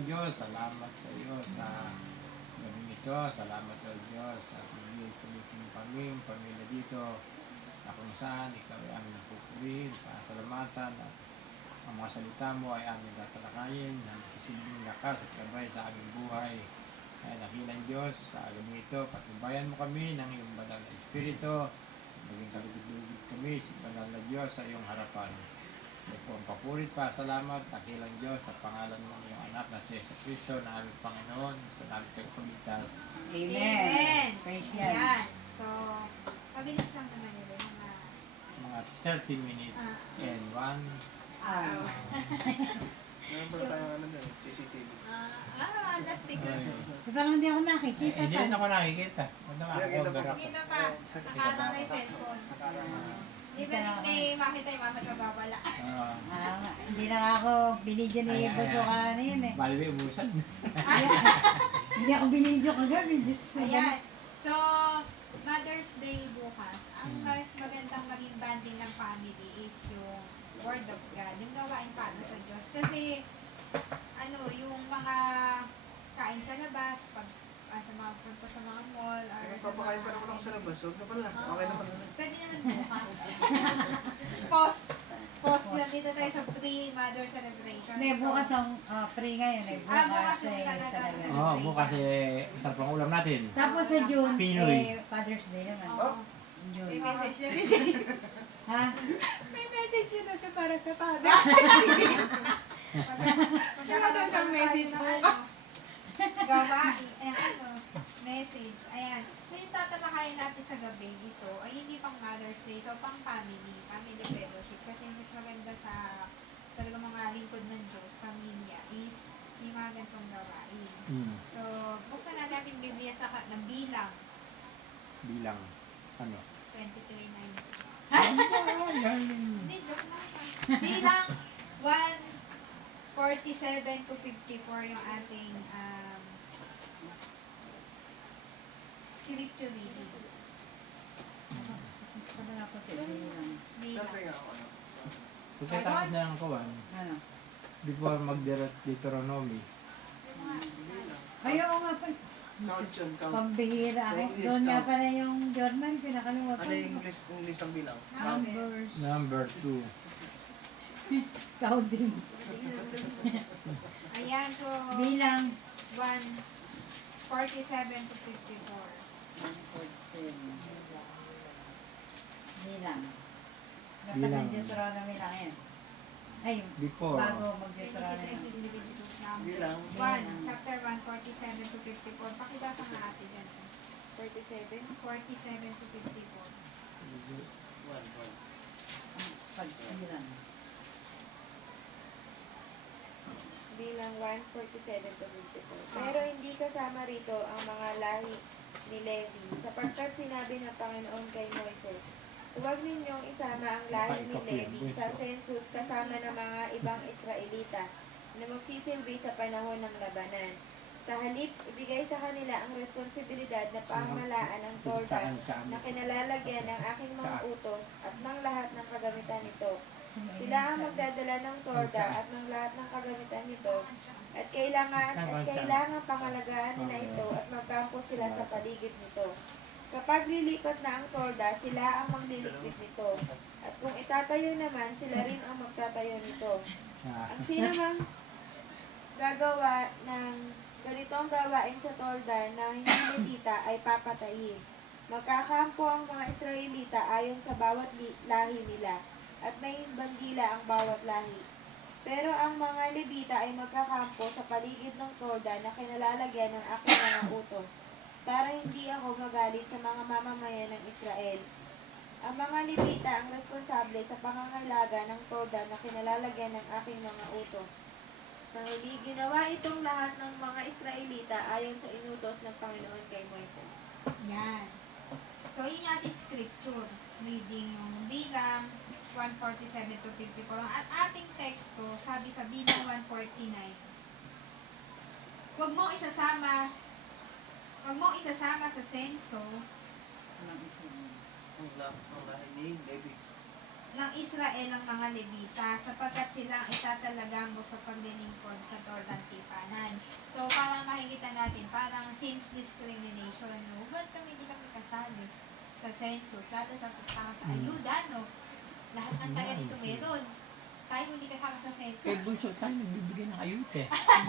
dakilang Diyos, salamat sa iyo sa gabi ito. Salamat o Diyos sa tuloy-tuloy pamilya dito na kung saan ikaw ay aming napupurihin, pasalamatan at ang mga salita mo ay aming tatalakayin na magsisilbing lakas at gabay sa aming buhay. Kaya dakilang Diyos, sa gabi ito, patnubayan mo kami ng iyong banal na Espiritu, maging kalugid-lugid kami sa banal na Diyos sa iyong harapan. Ito po ang papurit pa, salamat, dakilang Diyos, sa pangalan ng iyong anak na si Yesu Cristo na aming Panginoon, sa aming tagapagligtas. Amen. Praise Ayan. God. So, mabilis lang naman yun. Mga 30 minutes and 1 Ah. Meron pala tayong ano din, CCTV. That's the good. Parang hindi ako nakikita. hindi rin ako nakikita. Ano nga, Nakikita cover pa. ako. Dito pa. Nakarang na yung cellphone. Even if ni mami tayo, mama nababala. Hindi na nga ako binidyo ni Buso kanina eh. Baliwi, ubusan. Hindi ako binidyo kagabi. Diyos ko. Ayan. So, Mother's Day bukas. Ang mas magandang maging banding ng family is yung Word of God. Yung gawain para sa Diyos. Kasi, yung mga kain sa labas, sa mga punta sa mga mall, or Papakain pa naman ako sa labas, huwag na pala. Okay na pala. Pwede naman bukas. Pause lang dito tayo sa pre-mother celebration. Hindi, bukas ang free ngayon eh. bukas Bukas yung eh talaga. talaga. Oo, bukas isang pang ulam natin. Tapos sa June, Pinoy. Father's Day naman. Oo. June. May message na rin siya. Ha? May message na siya para sa father. Magkakaroon siyang message bukas. Gawain. Message. Ayan. So yung tatalakayin natin sa gabi dito ay hindi pang Mother's Day. So pang family. Family fellowship. Kasi mas maganda sa talaga mga lingkod ng Diyos, pamilya, is yung mga ganitong gawain. So, buksan na natin Biblia sa ng bilang. Bilang, ano? 23:9. Hindi, joke lang. Bilang 1:47 to 54 yung ating scripture reading. Sabi na ako sa bilang. Bilang. Dati nga ako, ano. Pagkatapos na ng kawan, Ano? before mag-Deuteronomy, Ayaw nga pa. Count yun, count. Pambihira Sa ako. English, Doon nga count. pala yung journal, pinakalimutan. Ano yung English ang bilang? Numbers. number 2. Counting. Ayan, so Bilang. 1:47 to 54. 147. Bilang. Dapat Bilang. ang Deuteronomy lang yan. Ay, Before. bago 26 mag-Deuteronomy. individuals number. Bilang. 1, chapter 1, 47 to 54. Pakibasa nga ate dyan. 47. 47 to 54. One. Pagbilang. Bilang 1:47 to 54. Pero hindi kasama rito ang mga lahi ni Levi, sapagkat sinabi ng Panginoon kay Moises, huwag ninyong isama ang lahi ni Levi sa census kasama ng mga ibang Israelita na magsisilbi sa panahon ng labanan. Sa halip, ibigay sa kanila ang responsibilidad na pamahalaan ng torda na kinalalagyan ng aking mga utos at ng lahat ng kagamitan nito. Sila ang magdadala ng torda at ng lahat ng kagamitan nito at kailangan pangalagaan nila ito at magkampo sila sa paligid nito. Kapag lilipat na ang torda, sila ang magliligpit nito. At kung itatayo naman, sila rin ang magtatayo nito. Ang sino mang gagawa ng ganitong gawain sa torda na hindi Levita ay papatayin. Magkakampo ang mga Israelita ayon sa bawat lahi nila at may bandila ang bawat lahi. Pero ang mga Levita ay magkakampo sa paligid ng torda na kinalalagyan ng aking mga utos, para hindi ako magalit sa mga mamamayan ng Israel. Ang mga Levita ang responsable sa pangangalaga ng torda na kinalalagyan ng aking mga utos. Sa huli, ginawa itong lahat ng mga Israelita ayon sa inutos ng Panginoon kay Moises. Yan. So, yun yung ating scripture. Reading yung bilang 1:47 to 54. At ating teksto, sabi sa bilang 1:49, huwag mong isasama sa senso Ang lahi ni Levi. ng Israel ang mga Levita sapagkat sila ang itatalaga mo sa paglilingkod sa Tordang Tipanan. So, parang makikita natin, parang since discrimination, no? Ba't kami hindi kami kasali sa census? Lalo sa parang sa ayuda, no? Lahat ng taga dito meron. Tayo hindi kasama sa Eh, census. bunso tayo nagbibigay ng ayute.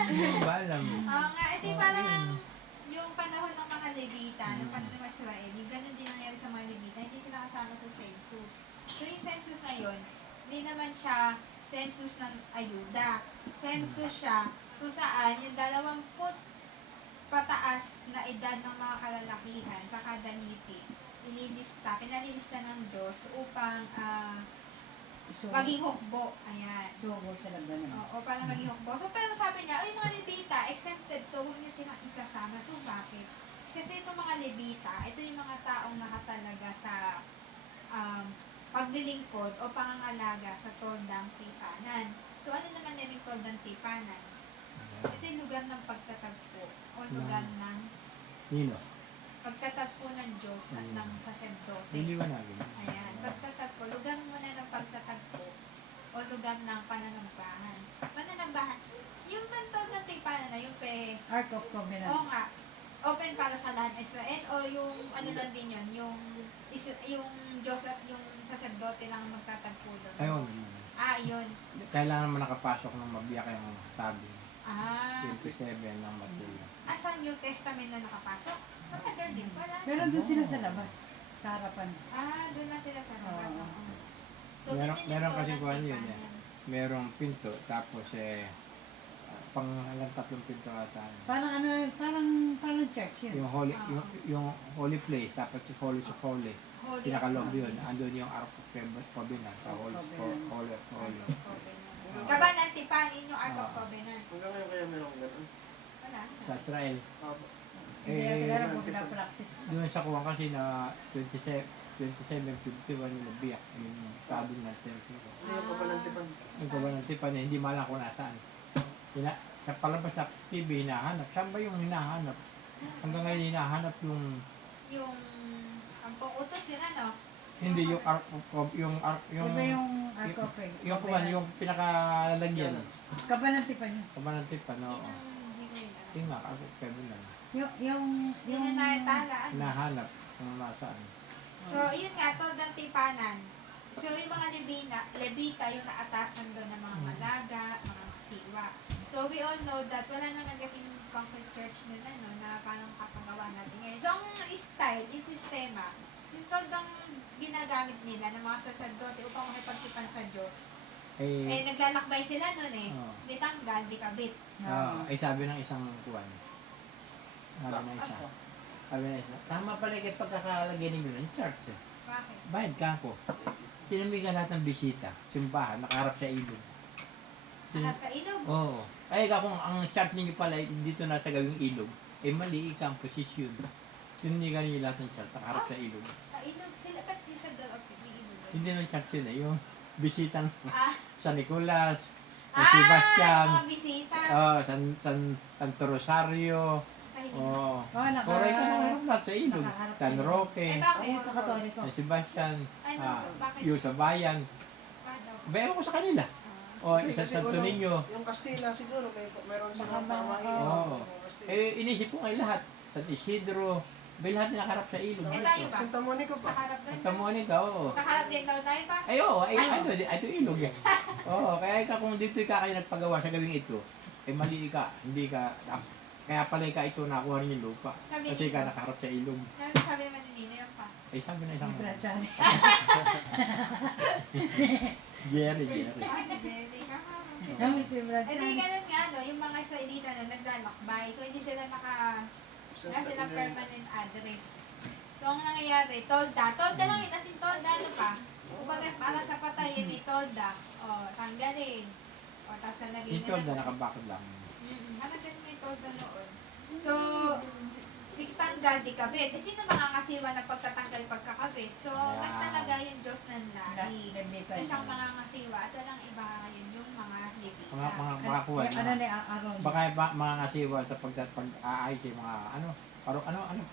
Hindi mo ba alam? Oo nga, ito Oo, parang yun. yung panahon ng mga Levita, ng panahon ng mga Israel, ganun din nangyari sa mga Levita, hindi sila kasama sa census. So yung census ngayon, hindi naman siya census ng ayuda. Census siya kung saan yung 20 pataas na edad ng mga kalalakihan sa kada nipit, pinalilista ng Diyos upang maging hukbo. Ayan. Sugo sila ganun. Oo, para maging hukbo. So, pero sabi niya, ay mga Levita, exempted to, huwag niyo silang isasama. So, bakit? Kasi itong mga Levita, ito yung mga taong nakatalaga sa paglilingkod o pangangalaga sa Tordang Tipanan. So, ano naman na yung Tordang Tipanan? Ito yung lugar ng pagtatagpo o lugar ng Nino. pagtatagpo ng Diyos at ng saserdote. Liliwanagin. Ayan, pagtatagpo, lugar muna ng pagtatagpo o lugar ng pananambahan. Pananambahan, yung mantod ng tipanan na yung Ark of Covenant. oo nga, open para sa lahat ng Israel o yung ano lang din yun, yung Diyos at yung saserdote lang magtatagpo doon. Ayun. Yun. Kailangan naman nakapasok ng mabiyak yung tabi. Ah, 27 ng Mateo. sa New Testament na nakapasok? Matagal din pala. Pero doon sila sa labas. Sa harapan. Doon na sila sa labas. Oo. Oo. Meron kasi Tordang kuhan yun, Tipanan. Merong pinto, tapos pang alang 3 pinto ata. Parang church yun. Yung holy, yung holy place, tapos yung holy of holy. Holy Pinakaloob of yun. Holies. Andun yung Ark of Covenant sa holy of holy. Kabanan, tipanin yung Ark of Covenant. Hanggang ngayon kaya meron ganun. Wala. Sa Israel. Opo. Hindi natin alam kung pinapractice. Doon sa kuwan kasi na 27, 51 yung nabiyak. Yung tabi ng templo. Hindi yung papalantipan. Yung kabanantipan niya, hindi malang kung nasaan. Sa palabas na TV, hinahanap. Saan ba yung hinahanap? Hanggang ngayon hinahanap yung, Yung ang pangutos yun ano? hindi yung Ark of, yung Ark, yung, Iba yung Ark of yung kuwan, yung pinakalalagyan. Kabanantipan yun. Kabanantipan, oo. Hindi ko yun alam. Yung nga, Ark of Covenant. Yung nanayatala. ano? Hinahanap kung nasaan. So, yun nga, Tordang Tipanan. So, yung mga Levita, yung naatasan doon ng mga malaga, mga siwa. So, we all know that wala nang nagating concrete church nila, no, na parang kakagawa natin ngayon. So, ang style, yung sistema, yung Tordang ginagamit nila ng mga sacerdote upang makipagsipan sa Diyos. Naglalakbay sila nun Oo. Di tanggal, di kabit. Ay sabi ng isang kuwan. Sabi ng isa. Sabi ng isa. Tama pala kayo pagkakalagay ninyo ng church. Bakit? Bayad ka ako. Sinamigan lahat ng bisita. Simbahan, nakaharap sa ilog. Harap sa ilog. Oo. Ay kung ang church ninyo pala dito nasa gawing ilog, mali ka ang posisyon. Sinamigan ninyo lahat ng church, nakaharap sa ilog. Sa ilog sila, ba't di sa door of the ilog? Hindi ng church yun yung bisita ng Ah, San Nicolas, San Sebastian, mga bisita. Santo Rosario, Tahimik. Pura ikaw nakaharap lahat sa ilog. Nakaharap San sa ilog. Roque, bakit? Ayun sa Katoliko. San Sebastian, Ano, bakit? yung sa bayan. Daw? Bayan ko sa kanila. O, Hindi, isa kasi Santo unang- Niño. Yung Kastila siguro, meron silang Mahaba, tamahin. oo. Yung Kastila. Inisip ko ngayon lahat. San Isidro, lahat nakaharap sa ilog. Eh, tayo ba? Santa Monica pa. Nakaharap din. Santa Monica, oo. Nakaharap din daw tayo pa. Ay, oo, ito ilog eh. Oo, kaya kung dito ka kayo nagpagawa sa gawing ito, mali ka, hindi ka, kaya pala ka ito nakuha rin yung lupa. Sabi Kasi ni- ka nakaharap sa ilog. Sabi naman ni Nino yung pa. Ay, sabi na isang Bratsari. Jerry. Ay, hindi ka ha. Kami si Eh di Bratsari. ganun nga no, yung mga Israelita na naglalakbay. So hindi sila wala silang permanent address. So ang nangyayari, tolda lang yun, as in tolda ano pa. Kumbaga para sa patay, may tolda. Tanggalin. Tapos nalagay Ito na nakabakod lang. Halagan mo yung tolda noon. So, di tanggal, di kabit. Sino makangasiwa ng pagtatanggal pagkakabit? So, Ayan. nagtalaga yung Diyos ng lahi. Levita. Ito siyang mangangasiwa at walang iba yun yung mga Levita. Mga kuwan. Ano ni Aaron? Baka mga kasiwa sa pag-aayos yung mga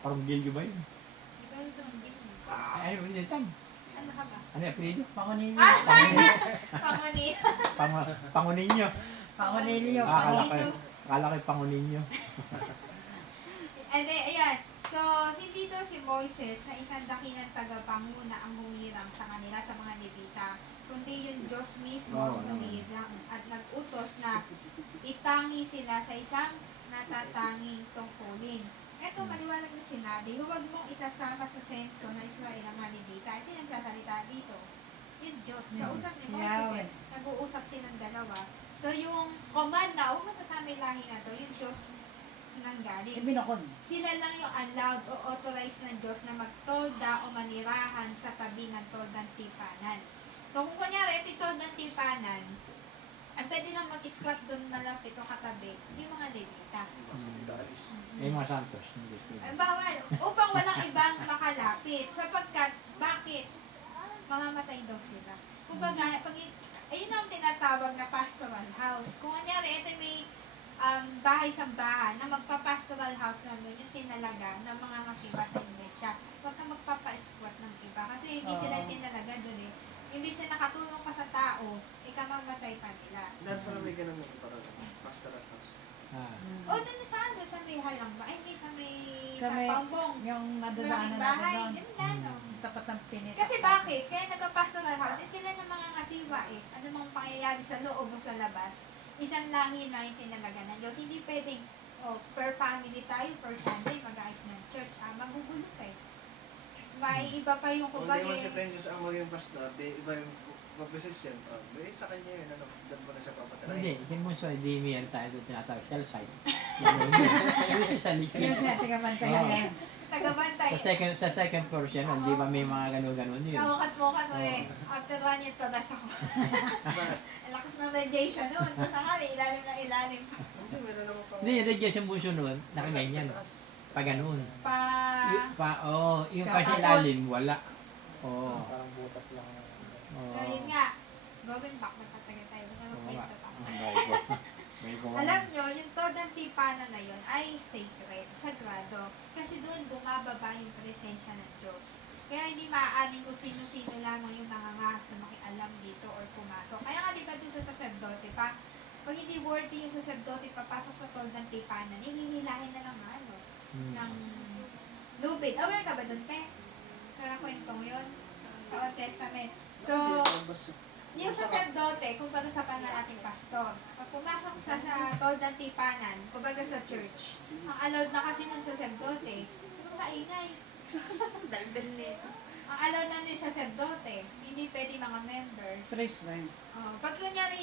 parang gilyo ba yun? Ikaw yung tunggin mo. Ano ba yun? Ano ka ba? Ano yung apelido? Pangunilyo. Panganino. Panguninyo. Pangunilyo. Akala ko Panguninyo. And then, ayan. So, si Tito si Moises na isang dakilang tagapanguna ang humirang sa kanila sa mga Levita. Kundi yung Diyos mismo ang humirang at nag-utos na itangi sila sa isang natatanging tungkulin. Ito, maliwanag na sinabi, huwag mong isasama sa senso na Israel ang mga Levita. Ito yung nagsasalita dito. Yung Diyos. Kausap ni Si Moises. Yahweh. Nag-uusap silang dalawa. So, yung command na, huwag mo sasama yung lahi na to, yung Diyos nang galing. Ibinukod. Sila lang yung allowed o authorized ng Diyos na magtolda o manirahan sa tabi ng toldang tipanan. So kung kunyari, ito yung toldang tipanan, ang pwede lang mag-squat doon malapit o katabi, yung mga Levita. Dalis. Yung mga Santos. Hindi pwede. Bawal, upang walang ibang makalapit. Sapagkat, bakit? Mamamatay daw sila. Kumbaga, ayun ang tinatawag na pastoral house. Kung kunyari, ito may bahay-sambahan na magpa-pastoral house na doon, yung tinalaga ng mga kasibat ng iglesia. Huwag kang magpapa-squat ng iba. Kasi hindi sila tinalaga doon eh. Imbis na nakatulong ka sa tao, ikamamatay pa nila. Dahil parang may ganun yung parang pastoral house. O, doon sa ano, sa may halamba. Ay, hindi, sa may, Sa sa may- Paumbong. Yung Malaking madadaanan natin bahay. doon. Ganda, no? Tapat ng pinit. Kasi bakit? Kaya nagpa-pastoral house, eh, sila ng mga kasiwa eh. Ano mang pangyayari sa loob o sa labas, isang lahi na yung tinalaga ng Diyos. Hindi pwedeng, per family tayo, per Sunday, mag-ayos ng church. Magugulo eh. May iba pa yung Kung kumbaga. di man si Prentice ang maging pastor, di iba yung proposition. Sa kanya yun, doon mo na siya papatry. Hindi, si Monso, hindi meron tayo doon tinatawag cell site. Yung siya sa Sige, lisig. sige, bantay Oo. yan. Tagabantay. Sa second floor siya, nun, di ba may mga gano'n-gano'n yun? Kawakat-mukat mo eh. After 1 year, tabas ako. Ang lakas ng radiation nun. Sakali, ilalim ng ilalim. Hindi, meron naman pang... Hindi, yung radiation bunso nun, nakaganyan. Pa ganun. Yung Sa kasi tapon. lalim, wala. Oo. Parang butas lang. So, yun nga. Going back, natatagal tayo. Oo nga. Nag-kwento pa. May Alam nyo, yung todang tipanan na yun ay sacred, sagrado. Kasi doon bumababa yung presensya ng Diyos. Kaya hindi maaaring kung sino-sino lamang yung nangangahas na makialam dito or pumasok. Kaya nga di ba doon sa sacerdote pa, pag hindi worthy yung sacerdote papasok sa todang tipanan, hinihilahin na lang ano, ng lubid. Aware ka ba doon, te? Sa kwentong yun? Sa Old Testament. So, yung sacerdote, kumbaga sa panahon nating pastor, pag pumasok siya sa toldang tipanan, kumbaga sa church, ang allowed na kasi ng sacerdote, maingay. Daldal nito. Ang allowed na ng sacerdote, hindi pwede mga members. Praise ba yun? Pag kunyari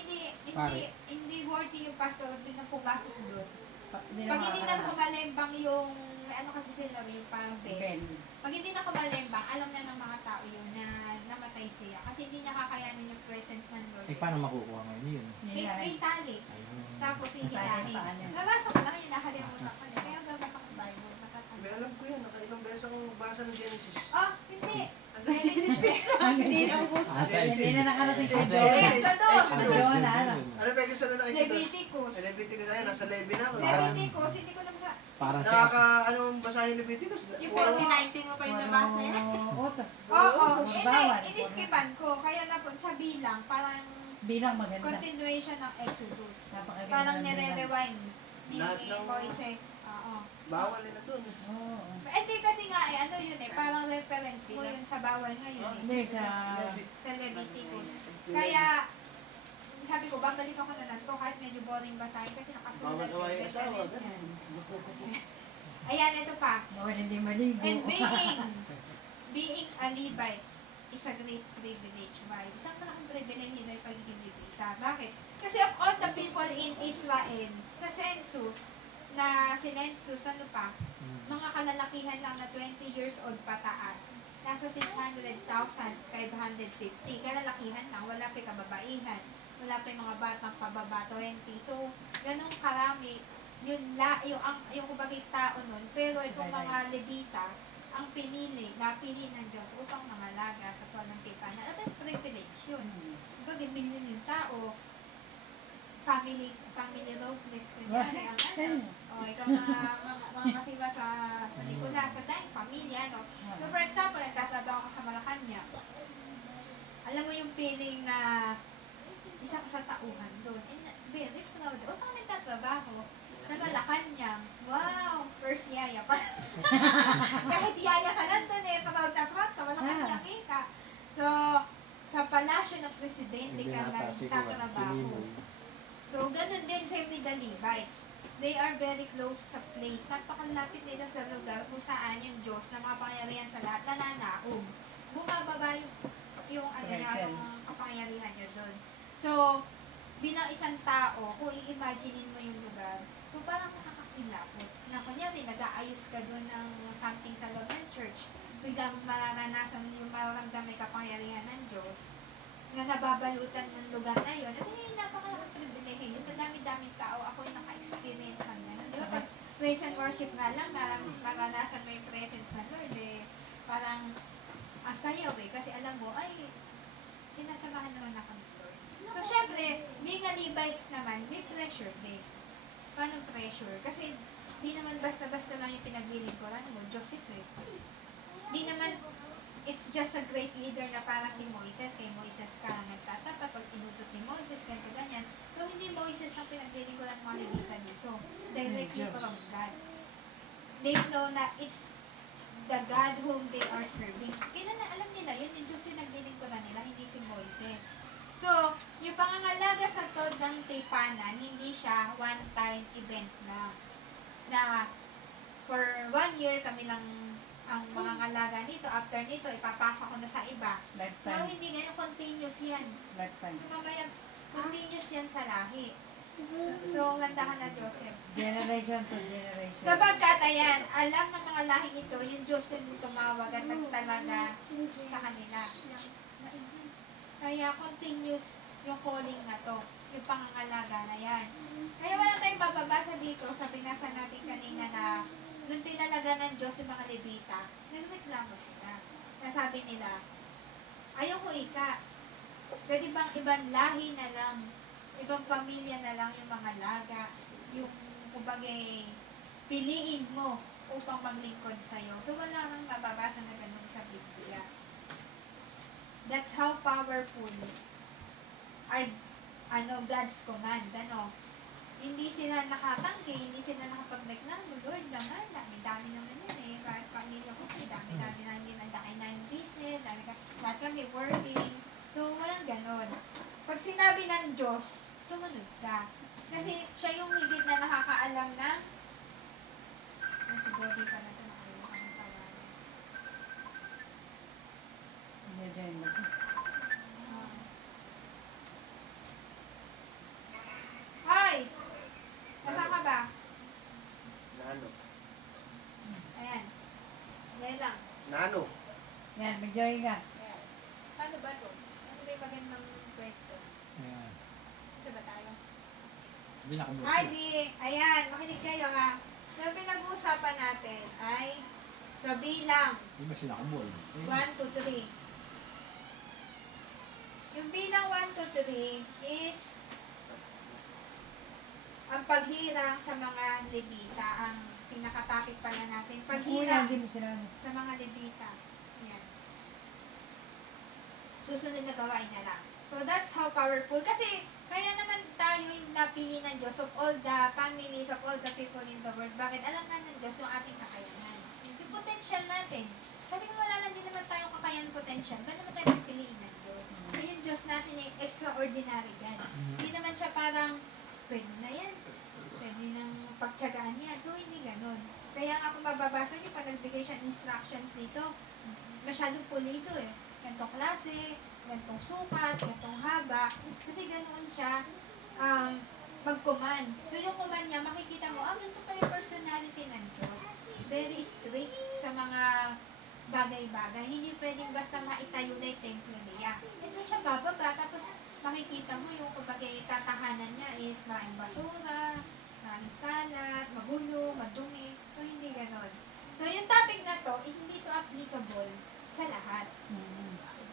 hindi worthy yung pastor, hindi na pumasok doon. Pag hindi na kumalembang yung, ano kasi sila, yung parang bed. Ben. Pag hindi na kumalembang, alam na ng mga tao yun na namatay siya. Kasi hindi niya kakayanin yung presence ng Lord. Eh, paano makukuha ngayon yun? May tali. Ayun. Tapos hihilahin. Paano? Nabasa ko lang, hinahalimutan ko na. Kaya babasa ko Bible, May matatanda. alam ko yan, nakailang beses akong basa ng Genesis. Oh, hindi. Hindi na po. Hindi na nakarating sa Genesis, Diyos. Exodus. Ayun, ano? Ano ba yung sa na Exodus? Leviticus. Leviticus, ayun, nasa Levi na ako. Leviticus, hindi ko lang Parang siya. Anong basahin Leviticus? Yung Wow. 2019 mo pa yung nabasa yan? Utos. Oo, Bawal. hindi. Iniskipan ko. Kaya na sa bilang, parang Bilang maganda. continuation ng Exodus. Napakaganda Parang ng bilang. nire-rewind ni Lahat ng- Moises. Oo. Bawal nila doon. Oo. Hindi kasi nga ano yun eh, parang reference mo yun sa bawal ngayon eh. Hindi, sa... Sa Leviticus. Kaya, sabi ko, babalikan ko na lang to kahit medyo boring basahin kasi nakasulat. Bawal eh, away asawa. reference ganun. yan. Ayan, ito pa. Bawal hindi maligo. And being a Levite is a great privilege. Why? Isang malaking privilege nila yung pagiging Levita. Bakit? Kasi of all the people in Israel, na census, ano pa, mga kalalakihan lang na 20 years old pataas. Nasa 600,550. Kalalakihan lang, wala pa yung kababaihan. Wala pa yung mga batang pababa, 20. So, ganun karami yung kumbaga tao nun. Pero itong mga Levita, ang napili ng Diyos upang mangalaga sa tuwan ng tipanan. At ang privilege yun. Kumbaga, milyon yung tao, family road next kunyari, ang ano. Ikaw mga kasiba sa pelikula, sa dahil pamilya, no? So, for example, nagtatrabaho ka sa Malacanang, Alam mo yung feeling na isa ka sa tauhan doon. And very proud. O saan nagtatrabaho? Sa Malacanang. Wow! First yaya pa. Kahit yaya ka nandun eh. Proud na proud ka. Malacanang ka. So, sa palasyo ng presidente Hindi ka nata, si nagtatrabaho. Ninoy. So, ganun din same with the Levites. They are very close sa place. Napakalapit nila sa lugar kung saan yung Diyos na mga pangyarihan sa lahat nananaog. Bumababa yung ano niya, Presence. yung kapangyarihan niya doon. So, bilang isang tao, kung i-imaginein mo yung lugar, so parang nakakakilapot. Na kunyari, nag-aayos ka doon ng something sa loob ng church, bigla mong mararanasan yung mararamdaman may kapangyarihan ng Diyos, na nababalutan ng lugar na yun, napakalaking privilege. Sa dami-daming tao, ako yung naka-experience ng gano'n. Di ba, pag praise and worship nga lang, maranasan mo yung presence ng Lord, eh, parang asayaw eh, kasi alam mo, ay, sinasamahan naman ako ng Lord. So, syempre, being a Levites naman, may pressure din. Paano pressure? Kasi, di naman basta-basta lang yung pinaglilingkuran mo, Diyos ito eh. Di naman, it's just a great leader na para si Moises, kay Moises ka nagtatapat, pag inutos ni Moises, ganito ganyan. So, hindi Moises ang pinaglilingkuran ng mga Levita dito. Directly from God. They know na it's the God whom they are serving. Kaya na alam nila, yun yung Diyos yung naglilingkuran nila, hindi si Moises. So, yung pangangalaga sa Tod ng Tipanan, hindi siya one-time event lang. Na for 1 year kami lang ang mga ngalaga nito, after nito, ipapasa ko na sa iba. So, Lifetime. hindi ganyan, continuous yan. Lifetime. So, mamaya, continuous yan sa lahi. So, gandahan na Joseph. Generation to generation. Sapagkat, ayan, alam ng mga lahing ito, yung Diyos yung tumawag at nagtalaga sa kanila. Kaya continuous yung calling na to, yung pangangalaga na yan. Kaya wala tayong bababasa dito sa binasa natin kanina na nung tinalaga ng Diyos yung mga Levita, nagreklamo sila. Nasabi nila, ayaw ko ika. Pwede bang ibang lahi na lang, ibang pamilya na lang yung mga laga, yung kumbagay, piliin mo upang maglingkod sa'yo. So wala kang mababasa na ganun sa Biblia. That's how powerful are God's command. Hindi sila nakatanggi, hindi sila nakapag-reklamo. Lord naman, dami naman yun eh. Kahit pamilya ko, dami na hindi nandakay na yung business, lahat kami working. So, walang ganon. Pag sinabi ng Diyos, sumunod ka. Kasi siya yung higit na nakakaalam ng si Bobby pa na ito, nakalimutan ng tawanan. Hoy! Nasaan ka ba? Nano? Ayan. Ngayon lang. Nano? Yan, mag-join ka. Ayan. Paano ba ito? Ano ba yung magandang pwesto? Ayan. Ito ba tayo? Hindi nakabuti. Hi, Di! Ayan, makinig kayo ha. So, pinag-uusapan natin ay kabilang Di ba sila kabol? 1 to 3. Yung bilang 1 to 3 is ang paghirang sa mga Levita. Ang pinaka-topic pala natin. Kuya, Paghirang hindi mo sinabi. sa mga Levita. Yan. Susunod na gawain na lang. So that's how powerful. Kasi kaya naman tayo yung napili ng Diyos of all the families, of all the people in the world. Bakit? Alam nga ng Diyos yung ating kakayanan. Yung potential natin. Kasi kung wala lang din naman tayong kakayanan potential, ba naman tayo pipiliin ng Diyos? So yung Diyos natin ay extraordinary God. Hindi naman siya parang, pwede na yan. Pwede nang pagtsagaan yan. So hindi ganun. Kaya nga kung mababasa niyo, pag nagbigay siya ng instructions dito, masyadong pulido eh. Gantong klase, gantong sukat, gantong haba. Kasi ganoon siya mag-command. So yung command niya, makikita mo, ganito pa yung personality ng Diyos. Very strict sa mga bagay-bagay. Hindi pwedeng basta maitayo na yung templo niya. Hindi siya bababa, tapos makikita mo yung kumbaga tatahanan niya is maraming basura, maraming kalat, magulo, madumi. So hindi ganon. So yung topic na to, hindi to applicable sa lahat.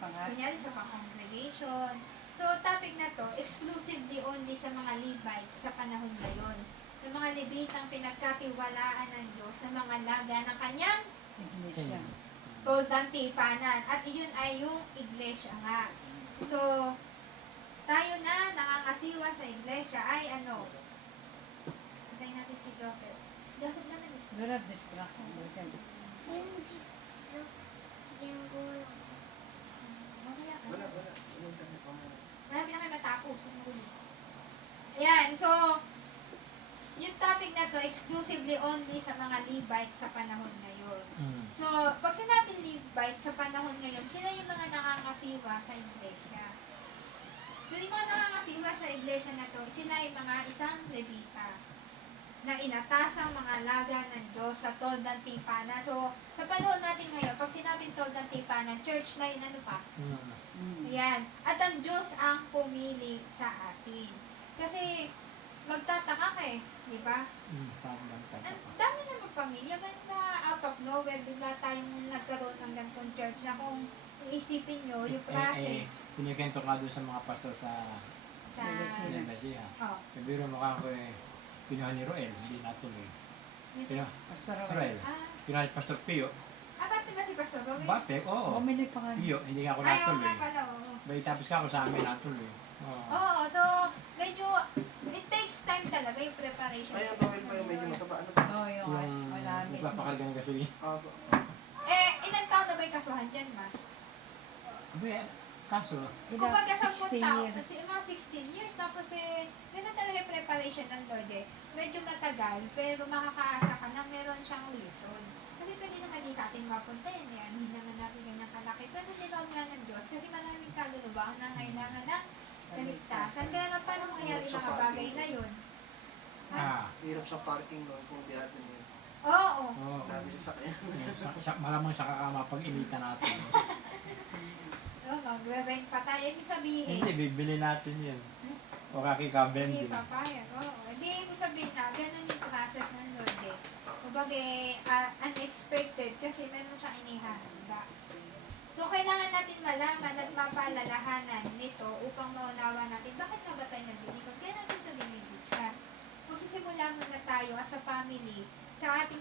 Kunyari sa congregation. So, topic na to, exclusively only sa mga Levites sa panahon ngayon. Sa mga Levitang pinagkatiwalaan ng Diyos sa mga laga ng kanyang Iglesia. toldang tipanan. At iyon ay yung iglesia nga. So, tayo na nakangasiwa sa iglesia ay ano? Sabihin natin si Joseph. Joseph naman is Siguro distraction. mamaya ka. Wala. Walang kami pamana. Marami na kayo matapos. Ayan, so, yung topic na to exclusively only sa mga Levites sa panahon ngayon. So, pag sinabing Levites sa panahon ngayon, sila yung mga nakangasiwa sa iglesia. So, yung mga nakangasiwa sa iglesia na to, sila yung mga isang Levita na inatasang mga laga ng Diyos sa Toldang Tipanan. So, sa panahon natin ngayon, pag sinabing Toldang Tipanan, church na yun, ano pa? Ayan. At ang Diyos ang pumili sa atin. Kasi, magtataka ka eh, di ba? Parang lang Ang dami naman pamilya, ba't na out of nowhere, bigla tayong nagkaroon ng ganitong church na kung iisipin nyo, yung process Pinikento ka doon sa mga pastor sa sa... Nemesiha. Oh, Kabiro mo ka ko pinuha ni Roel, hindi natuloy. Pinuha, Pastor Roel. Pinuha ni Pastor Pio. ba't ba si Pastor Robin? Batek, oo. Bumili pa nga. Pio, hindi nga ako Ayaw natuloy. nga pala, oo. Bay tapos ka ako sa amin natuloy. Oo. Oo, so, medyo, it takes time talaga yung preparation. Ay, ang Roel pa yung medyo mataba. Ano ba? Oo, yung malamit. Nagpapakarga ng gasolina. Ilan taon na ba yung kasuhan dyan, ma? Abay, kaso, Kumbaga 10 16 taon, years. kasi mga 16 years, tapos ganun talaga yung preparation ng Lord eh. Medyo matagal, pero makakaasa ka na meron siyang reason. Kasi pwede naman din natin mapunta yun, hindi naman natin ganyan kalaki. Pero nilawag nga ng Diyos, kasi maraming kaluluwa ang nangailangan ng kaligtasan. Kaya lang paano mangyayari yung mga bagay na yun? Hirap sa parking noon kung biyatin yun. Oo. oo. Dami sa sakyan. Malamang sa kakama pag-inita natin. Oo, magre-rent pa tayo. Ibig sabihin, Hindi, bibili natin yan. O hindi kakikabending. papayag. Oo. Hindi, ibig sabihin na, ganun yung process ng Lord eh. Kumbaga, unexpected kasi meron siyang inihahanda. So, kailangan natin malaman at mapaalalahanan nito upang maunawa natin bakit nga ba tayo naglilingkod. Kaya natin ito dinidiscuss. Magsisimula muna tayo as a family sa ating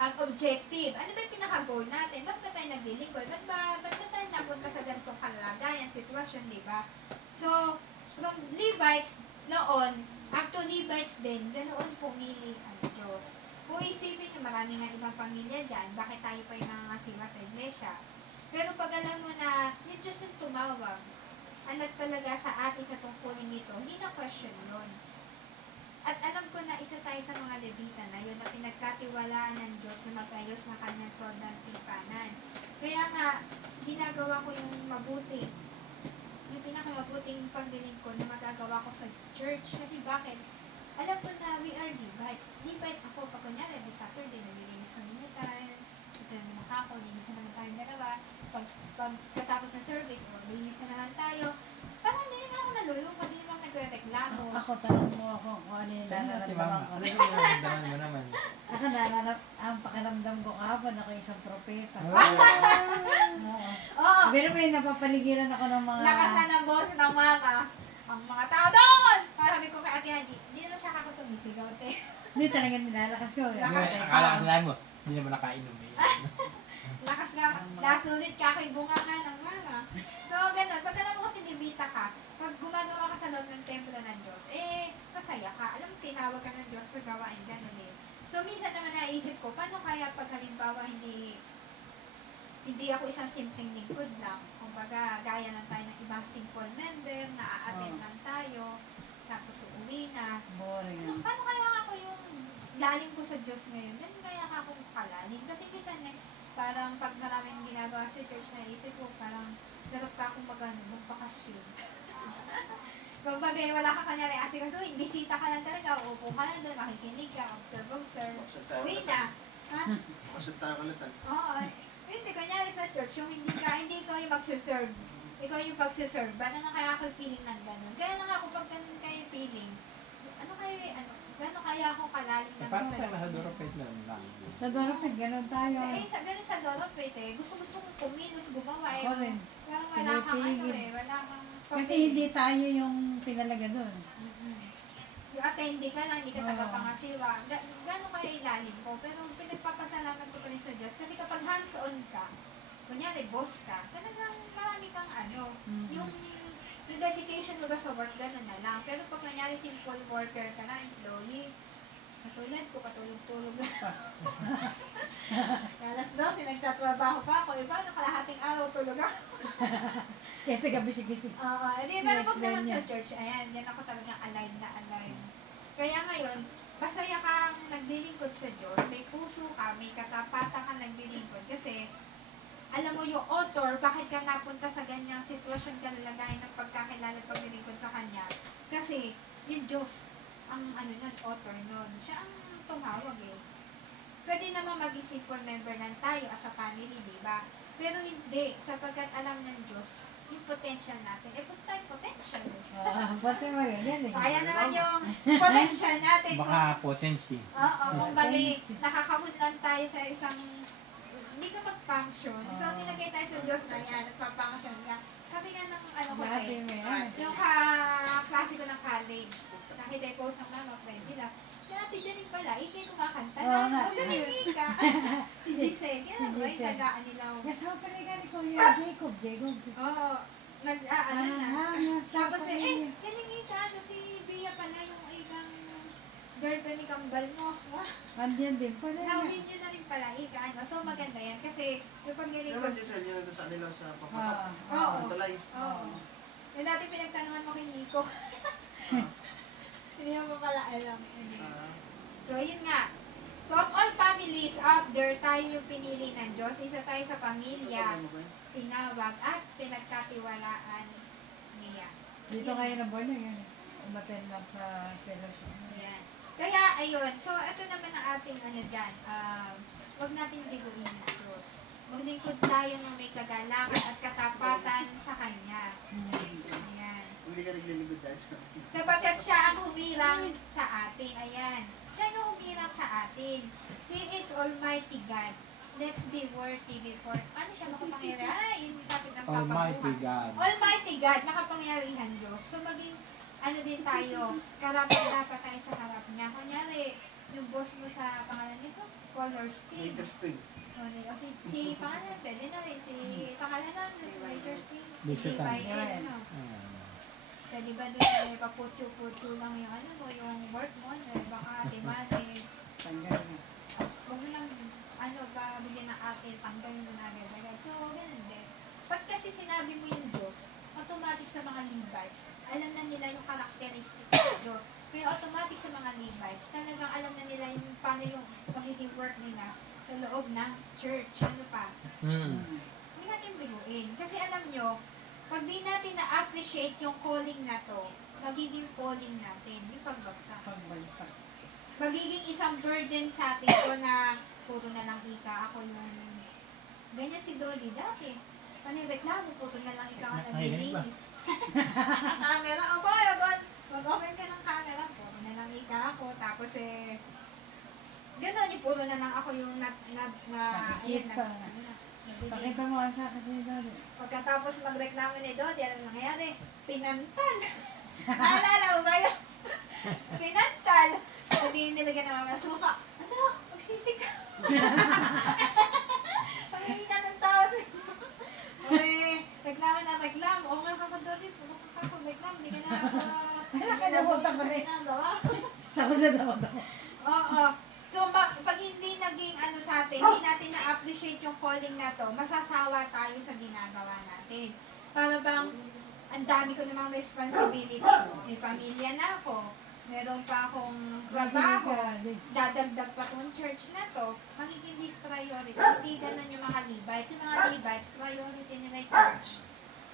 ang objective. Ano ba yung pinaka-goal natin? Ba't ba tayo naglilingkod? Ba't ba tayo napunta sa ganitong kalagayan, sitwasyon, di ba? So, from Levites noon, up to Levites din, ganoon pumili ang Diyos. Kung isipin nyo, marami nga ibang pamilya dyan, bakit tayo pa yung nangangasiwa sa iglesia? Pero pag alam mo na, yung Diyos yung tumawag, anak talaga sa atin sa tungkulin nito, hindi na question yun. At alam ko na isa tayo sa mga Levita na yun na pinagkatiwalaan ng Diyos na magayos ng kanyang Toldang Tipanan. Kaya nga, ginagawa ko yung mabuti. Yung pinakamabuting pagdiling ko na magagawa ko sa church. Kasi bakit? Alam ko na we are Levites. Levites ako. Pag kunyari, every Saturday, naglilinis ng minutan. Ito naman ako, linis na naman tayong dalawa. Pag katapos ng service, linis na naman tayo. Parang hindi naman ako nalulungkod, hindi naman nagre-reklamo. Ako, tanong mo ako kung ano yung nararamdaman ko. Ano yung nararamdaman mo naman? Ako, ang pakiramdam ko kahapon, ako isang propeta. Oo. Oo! Pero may napapaligiran ako ng mga... Lakasan ang boses ng mama. Ang mga tao doon! Para sabi ko kay Ate Haji, hindi naman siya kakasumisigaw, te. Hindi talaga nilalakas ko. Akala ka sinabi mo, hindi naman nakainom eh. Lakas nga, nasulit ka kay bunga ka ng mama. So, ganun. Pag alam mo kasi Levita ka, pag gumagawa ka sa loob ng templo ng Diyos, masaya ka. Alam mo, tinawag ka ng Diyos sa gawain ganun eh. So, minsan naman naisip ko, paano kaya pag halimbawa hindi ako isang simpleng lingkod lang. Kumbaga, gaya lang tayo ng ibang simple member, na-a-attend lang tayo, tapos uuwi na. Boring. Paano kaya ako yung lalim ko sa Diyos ngayon? Ganun kaya ako kalalim? Kasi minsan parang pag maraming ginagawa sa church, naisip ko, parang sarap ka akong magbakasyon. Kumbaga, wala ka kanyari asikasuhin, bisita ka lang talaga, uupo ka lang doon, makikinig ka, observe. Uwi na. Ha? Masad tayo kalatan. Oo. Hindi, kanyari sa church, yung hindi ikaw yung magsiserve. Ikaw yung pagsiserve. Ano nga kaya ako yung feeling ng gano'n? Kaya lang ako pag ganun kayo feeling, gano'n kaya ako kalalim ng Paano tayo Diyos? nasa Doropet lang? Sa Dorothy, ganun tayo. Ganun sa Dorothy eh. Gusto kong kumilos, gumawa eh. Ako rin. Pero wala kang Pinipigil. wala kang Kasi hindi tayo yung pinalaga doon. Yung attendee ka lang, hindi ka Oo. tagapangasiwa. Gano'n kaya ilalim ko? Pero pinagpapasalamat ko pa rin sa Diyos. Kasi kapag hands-on ka, kunyari, boss ka, talagang marami kang ano, Mhm. yung dedication mo ba sa work, gano'n na lang. Pero pag kunyari simple worker ka na, employee, katulad ko, patulog-tulog na. Alas 12, nagtatrabaho pa ako. Iba, nakalahating araw tulog ako. Kasi gabi-gising. Oo, hindi, pero pag Yes, naman sa ganyan. church, ayan, yan ako talagang alive na alive. Kaya ngayon, masaya kang naglilingkod sa Diyos, may puso ka, may katapatan ka naglilingkod. Kasi, alam mo yung author, bakit ka napunta sa ganyang sitwasyon, kalalagayan ng pagkakilala at paglilingkod sa Kanya. Kasi, yung Diyos, ang ano nun, author nun. Siya ang tumawag eh. Pwede naman maging simple member lang tayo as a family, di ba? Pero hindi, sapagkat alam ng Diyos, yung potential natin, eh, put tayo potential. Pati mo yun, yan eh. Kaya naman yung potential natin. Baka potency. Oo, kung bagay, nakakahod lang tayo sa isang, hindi ka mag-function. So, nilagay tayo sa Diyos na yan, nagpa-function ka. Sabi nga ng ano ko Dati eh, mo yan. yung klase ko ng college, nakita yung post ng mga friend nila, dati dyan pala, ikay kumakanta Oo nga. na, magaling ka. Si Giselle, kaya ba yung Giselle. tagaan nila. Nasa pa rin ni Kuya Jacob. Oo, ano na. Nasa Tapos pa eh, rin. galing ka, ano, si Bia pala yung ikang girlfriend ni Kambal mo. Andiyan din pala niya. Nawin nyo na rin pala, ika, ano. So maganda yan, kasi yung paggaling Naman Giselle, yun nandun sa kanila sa papasok. Oo. Ang talay. Oo. Yung dati pinagtanungan mo kay Nico. Hindi mo pa pala alam. So, yun nga. So, of all families out there, tayo yung pinili ng Diyos. Isa tayo sa pamilya, tinawag at pinagkatiwalaan niya. Dito kayo na buwan na yun. Umaten lang sa fellowship. Yan. Kaya, ayun. So, ito naman ang ating ano dyan. Huwag natin biguin ng Diyos. Maglingkod tayo ng may kagalangan at katapatan sa Kanya. Ayan. Hindi ka naglilingkod dahil sa Sapagkat siya ang humirang sa atin. Ayan. Siya ang humirang sa atin. He is Almighty God. Let's be worthy before. Ano siya makapangyarihan? Ay, yung topic ng Almighty God. Almighty God, nakapangyarihan Diyos. So maging, ano din tayo, karapat-dapat tayo sa harap niya. Kunyari, yung boss mo sa pangalan nito, Color Steve. Major Spring. Si pangalan, pwede na rin. Si pangalan na, Major Steve. Bishop Hindi by Tan. ano. Ah. So, di ba doon paputyo-putyo lang yung ano mo, yung work mo, baka timani. Tanggal na. Huwag mo lang, ano, ba, bigyan ng akin, tanggal mo na agad. So, ganun din. Pag kasi sinabi mo yung Diyos, automatic sa mga Levites, alam na nila yung characteristic ng Diyos. Pero automatic sa mga Levites, talagang alam na nila yung paano yung magiging work nila sa loob ng church. Ano pa? Hindi natin biluin. Kasi alam nyo, pag di natin na-appreciate yung calling na to, magiging calling natin, yung pagbagsak. Pagbalsak. Magiging isang burden sa atin to na puro na lang ika, ako yung... Ganyan si Dolly dati. Panireklamo, puro na lang ika ka naglilinis. Camera, o ba, mag-open ka ng camera, puro na lang ika ako. Tapos eh, gano'n, yung puro na lang ako yung Nakikita. Pakita mo ang sa kasi dali. Pagkatapos magreklamo ni Dodi, ano nangyari? Pinantal. Naalala mo ba yun? Pinantal. Hindi nilagyan ng mga suka. Ano? Magsisik ka. Pag-iwi ka ng tao. Okay, reklamo na reklamo. O nga ka Dodi, puro ka kung reklamo. Hindi ka na Nakalimutan ko na eh. ginagawa. Takot na takot ako. Oo. So, pag hindi naging ano sa atin, hindi natin na-appreciate yung calling na to, masasawa tayo sa ginagawa natin. Para bang, ang dami ko namang responsibilities. May pamilya na ako. Meron pa akong trabaho. Dadagdag pa tong church na to. Magiging this priority. Hindi ganun yung mga Levites. Yung mga Levites, priority nila yung church.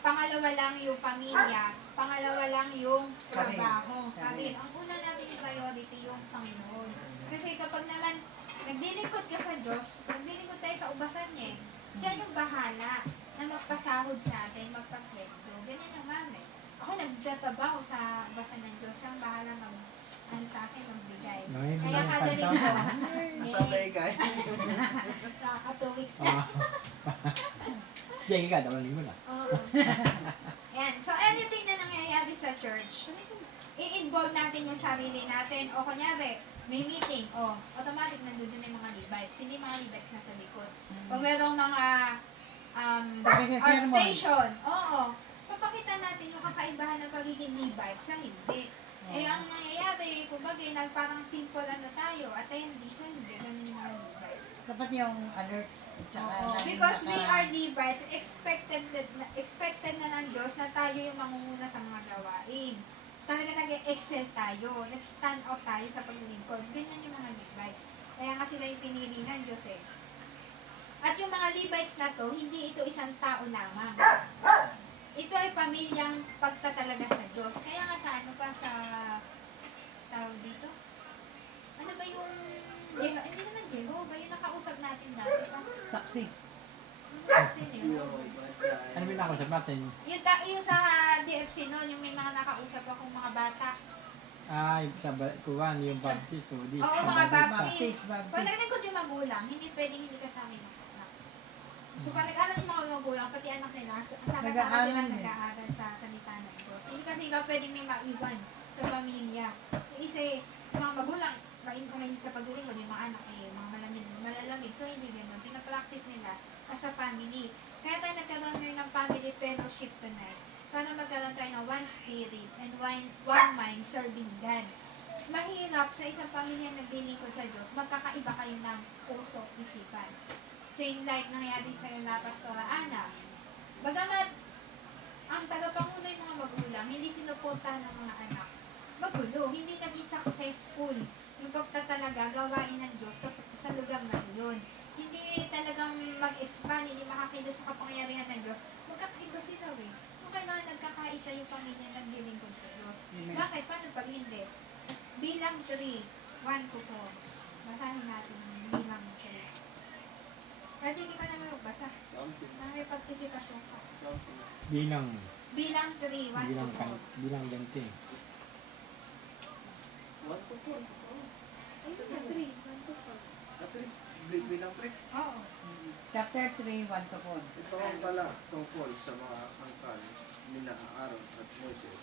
Pangalawa lang yung pamilya. Pangalawa lang yung trabaho. Karir. Ang una natin yung priority yung Panginoon. Kasi kapag naman naglilingkod ka sa Diyos, naglilingkod tayo sa ubasan niya, siya yung bahala na magpasahod sa atin, magpasweldo. Ganyan yung mami. Ako nagtatrabaho sa ubasan ng Diyos, siya ang bahala ano sa akin, magbigay. Kaya kada linggo, Nasabay ka eh. naka 2 weeks na. Diyan ka, dalawang linggo na. Oo. Ayan. So, anything na nangyayari sa church, i-involve natin yung sarili natin. O kunyari, may meeting, automatic nandun yung mga Levites. Hindi mga Levites nasa likod. Kung merong mga Pagkakasermon. station. Oo. Papakita natin yung kakaibahan ng pagiging Levite sa hindi. Eh, ang nangyayari, kumbaga, parang simple tayo, attendee sa hindi. Ganun yung mga Levites. Dapat yung alert. At saka Oo, laging because we naka- are Levites, expected na ng Diyos na tayo yung mangunguna sa mga gawain. Talaga nag-excel tayo, nag-stand out tayo sa paglilingkod. Ganyan yung mga Levites. Kaya nga sila yung pinili ng Diyos eh. At yung mga Levites na to, hindi ito isang tao lamang. Ito ay pamilyang pagtatalaga sa Diyos. Kaya nga sa ano pa sa tawag dito? Ano ba yung hindi naman Jehovah, yung nakausap natin dati pa. Saksi. Ano ba nakausap natin? Yung sa DFC noon, yung may mga nakausap akong mga bata. Sa kuwan, yung baptist. O, this, Oo, sa mga baptist. Baptist. Baptist. Pag naglingkod yung magulang, hindi pwedeng hindi kasama yung anak. So pag nag-aaral yung mga magulang, pati anak nila, sama-sama Nag-aaral sila din. nag-aaral sa salita ng Diyos. Hindi kasi ikaw pwedeng may maiwan sa pamilya. Kasi yung mga magulang, mahilig sa paglilingkod, yung mga anak mga malalamig. So hindi ganun. Pinapractice nila as a family. Kaya tayo nagkaroon ngayon ng family fellowship tonight. Para magkaroon tayo ng one spirit and one mind serving God. Mahirap sa isang pamilya na naglilingkod sa Diyos, magkakaiba kayo ng puso, isipan. Same like nangyari sa na Pastora Ana. Bagamat ang tagapangulo yung mga magulang, hindi sinuportahan ng mga anak. Magulo, hindi naging successful yung pagtatalaga, gawain ng Diyos sa lugar na yun. Hindi talagang mag-expand, hindi makakilos sa kapangyarihan ng Diyos. Magkakaiba sila eh. Kung kailangan nagkakaisa yung pamilya ng lilingkod sa Diyos. Amen. Bakit? Paano pag hindi? Bilang 3, 1 to 4. Basahin natin yung bilang 3. Kasi hindi ka naman magbasa. May participation ka. Bilang, Bilang 3, 1 to 4. bilang ganti. One to four. Ayun na, 3. 1 to 4. Bilang pre. Oo. Chapter 3, 1 to 4. Ito ang pala tungkol sa mga angkan nila Aaron at Moses.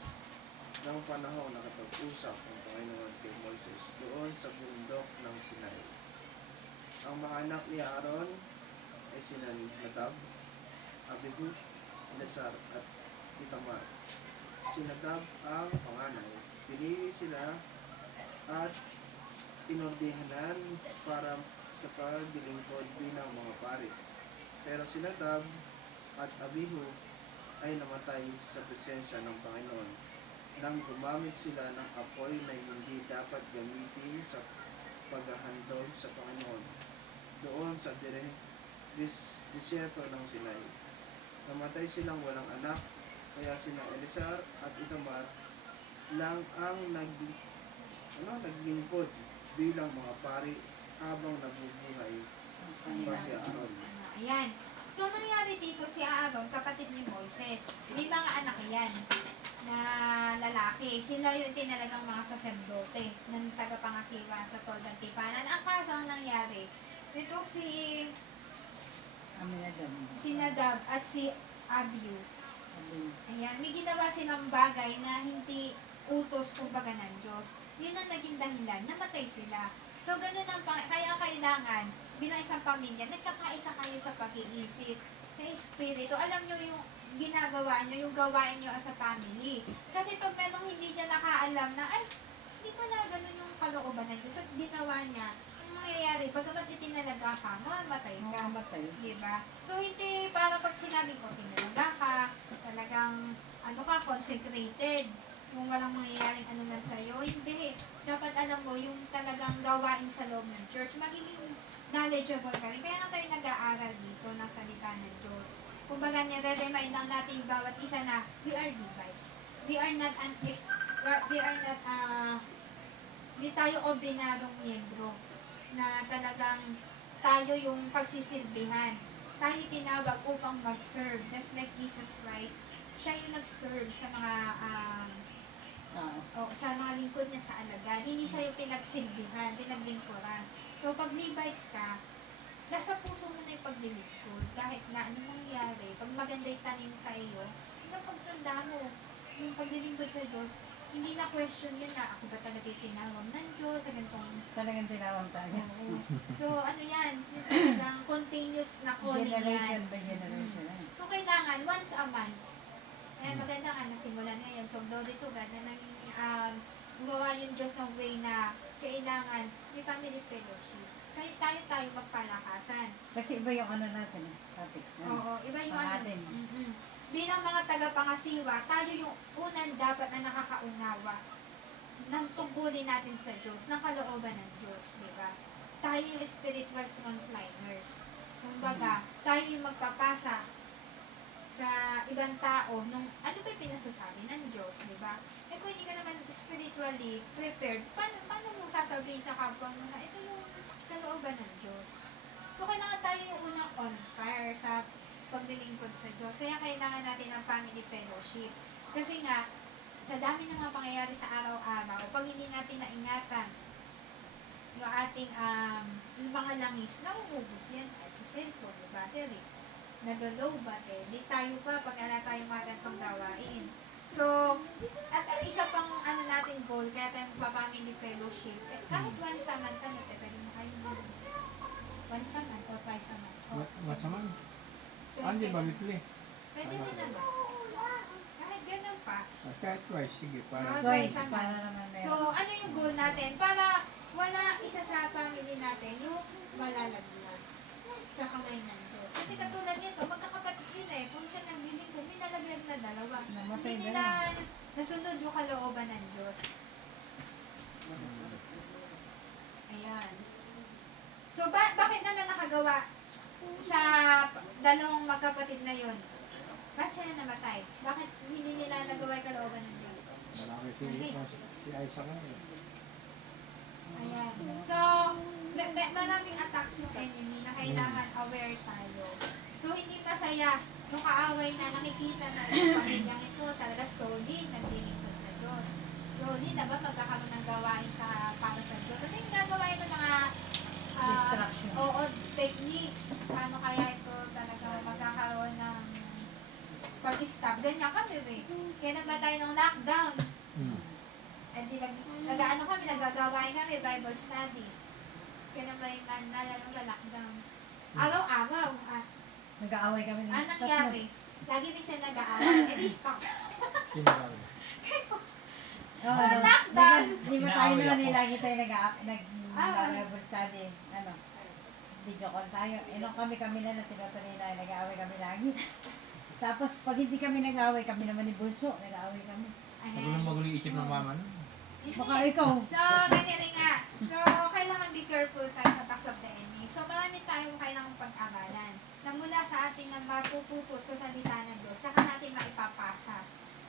Nang panahon nakapag-usap ang Panginoon kay Moses doon sa bundok ng Sinai. Ang mga anak ni Aaron ay sina Nadab, Abihu, Eleazar at Itamar. Si Nadab ang panganay. Pinili sila at inordihanan para sa paglilingkod bilang mga pari. Pero si Nadab at Abihu ay namatay sa presensya ng Panginoon nang gumamit sila ng apoy na hindi dapat gamitin sa paghahandog sa Panginoon doon sa disyerto ng Sinai. Namatay silang walang anak, kaya sina Eleazar at Itamar lang ang naglingkod bilang mga pari habang nabubuhay pa si Aaron. Ayan. So, nangyari dito si Aaron, kapatid ni Moises. May mga anak yan na lalaki. Sila yung tinalagang mga saserdote ng tagapangasiwa sa Toldan Tipanan. Ang kaso ang nangyari, ito si Nadab at si Abihu. Ayan, may ginawa silang bagay na hindi utos kumbaga ng Diyos. Yun ang naging dahilan, namatay sila. So, ganun ang kaya kailangan, bilang isang pamilya, nagkakaisa kayo sa pag-iisip, sa espiritu. Alam nyo yung ginagawa nyo, yung gawain nyo as a family. Kasi pag merong hindi niya nakaalam na, ay, hindi pala ganun yung kalooban ng Diyos. At ginawa niya, ang mangyayari, bagamat itinalaga ka, mamatay ka. Diba? So, hindi para pag sinabi ko, tinalaga ka, talagang, consecrated. Kung walang mangyayaring anuman sa'yo, hindi. Dapat alam mo, yung talagang gawain sa loob ng church, magiging knowledgeable ka rin. Kaya nga tayo nag-aaral dito ng salita ng Diyos. Kumbaga, nire-remind lang natin yung bawat isa na we are Levites. We are not hindi tayo ordinaryong miyembro na talagang tayo yung pagsisilbihan. Tayo tinawag upang mag-serve. Just like Jesus Christ, siya yung nag-serve sa mga sa mga lingkod niya sa alagad. Hindi siya yung pinagsilbihan, pinaglingkuran. So, pag Levites ka, nasa puso mo na yung paglilingkod. Kahit na anong mangyari, pag maganda yung tanim sa iyo, yung pagtanda mo, yung paglilingkod sa Diyos, hindi na question yun na ako ba talaga tinawag ng Diyos sa ganitong Talagang tinawag tayo. Oo. So, ano yan? Yung talagang continuous na calling Generation yan. by generation. So, kailangan once a month. Maganda nga, nagsimulan ngayon. So, glory to God na naging gumawa yung Diyos ng way na kailangan may family fellowship. Kaya tayo magpalakasan. Kasi iba yung ano natin, topic. Oo, iba yung Pang ano. atin. Bilang mga tagapangasiwa, tayo yung unang dapat na nakakaunawa ng tungkulin natin sa Diyos, ng kalooban ng Diyos, di ba? Tayo yung spiritual frontliners. Kumbaga, tayo yung magpapasa sa ibang tao nung ano ba yung pinasasabi ng Diyos, di ba? Eh kung hindi ka naman spiritually prepared, paano mo sasabihin sa kapwa mo na ito yung kalooban ng Diyos? So, kailangan tayo yung unang on fire sa paglilingkod sa Diyos. Kaya kailangan natin ang family fellowship. Kasi nga, sa dami ng mga pangyayari sa araw-araw, pag hindi natin naingatan yung ating yung mga langis, nauubos yan kahit sa cellphone, yung battery. Nag-low battery. Di tayo pa pag ala tayo matang gawain. So, at isa pang ano natin goal, kaya tayo magpa-family fellowship, kahit once a month, pwede mo kayo once a month or twice a month. What naman? Hindi ba weekly? Pwede mo naman. Kahit ganun pa. Kahit twice, sige. Para Twice, Twice a para month. naman So, meron. ano yung goal natin? Para wala isa sa family natin yung malalaglag sa kamay ng Diyos. Kasi katulad nito, magkakapatid sila eh. Kung siya nagbibig ko, may nalaglag na dalawa. Namatay Hindi na nila nasunod yung kalooban ng Diyos. Ayan. So, bakit naman nakagawa sa dalawang magkapatid na yun? Bakit sila namatay? Bakit hindi nila nagawa yung kalooban ng Diyos? Marami si Isaac ngayon. Ayan. So, maraming attacks yung enemy na kailangan aware tayo. So, hindi masaya nung kaaway na nakikita na yung pamilyang ito talaga solid, naglilingkod sa Diyos. Solid na ba magkakaroon ng gawain para sa Diyos? Ano yung gagawain ng mga Distraction. Oo, techniques. Paano kaya ito talaga magkakaroon ng pag-stop? Ganyan kami, eh. Kaya naman tayo ng lockdown. Eh di nag-ano kami, nagagawain kami, Bible study. Kaya naman yung nalala ba, lockdown. Araw-araw. Nag-aaway kami ng Anong nangyari? Lagi din siya nag-aaway. Eh di stop. Sino ba? Oo, Oh, no. lockdown! Di ba tayo Inaaway naman ako. lagi tayo nag-Bible study, video call tayo. Eh, nung kami na tinutuloy na, nag-aaway kami lagi. Tapos, pag hindi kami nag-aaway, kami naman ni Bunso, nag-aaway kami. Magulo isip ng mama nun. Baka ikaw. So, ganyan nga. So, kailangan be careful tayo sa attacks of the enemy. So, marami tayong kailangang pag-aralan na mula sa ating na matutupot sa salita ng Diyos, saka natin maipapasa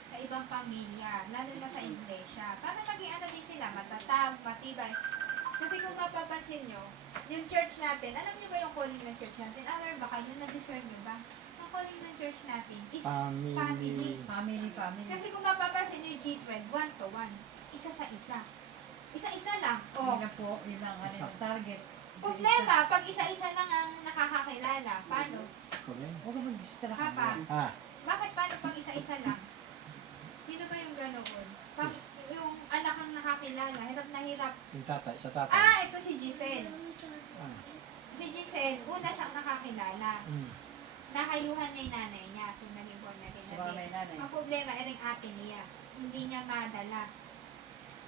sa ibang pamilya, lalo na sa iglesia. Para maging ano din sila, matatag, matibay. Kasi kung mapapansin nyo, yung church natin, alam nyo ba yung calling ng church natin? Aware ba kayo? Na-discern nyo ba? Ang calling ng church natin is family. Family. Kasi kung mapapansin nyo yung G12, 1 to 1. Isa sa isa. Isa-isa lang. Yun na po, yun ang kanilang target. Problema, pag isa-isa lang ang nakakakilala, paano? Huwag ka mag-distract. Papa, Ah, bakit paano pag isa-isa lang? Sino ba yung ganoon? Pag yung anak ang nakakilala, hirap na hirap. yung tatay, sa tatay. Ito si Giselle. Ah. Si Giselle, una siyang nakakilala. Nakayuhan niya yung nanay niya. So, naging born na rin Sa mga may nanay. Ang problema, ering ate niya. Hindi niya madala.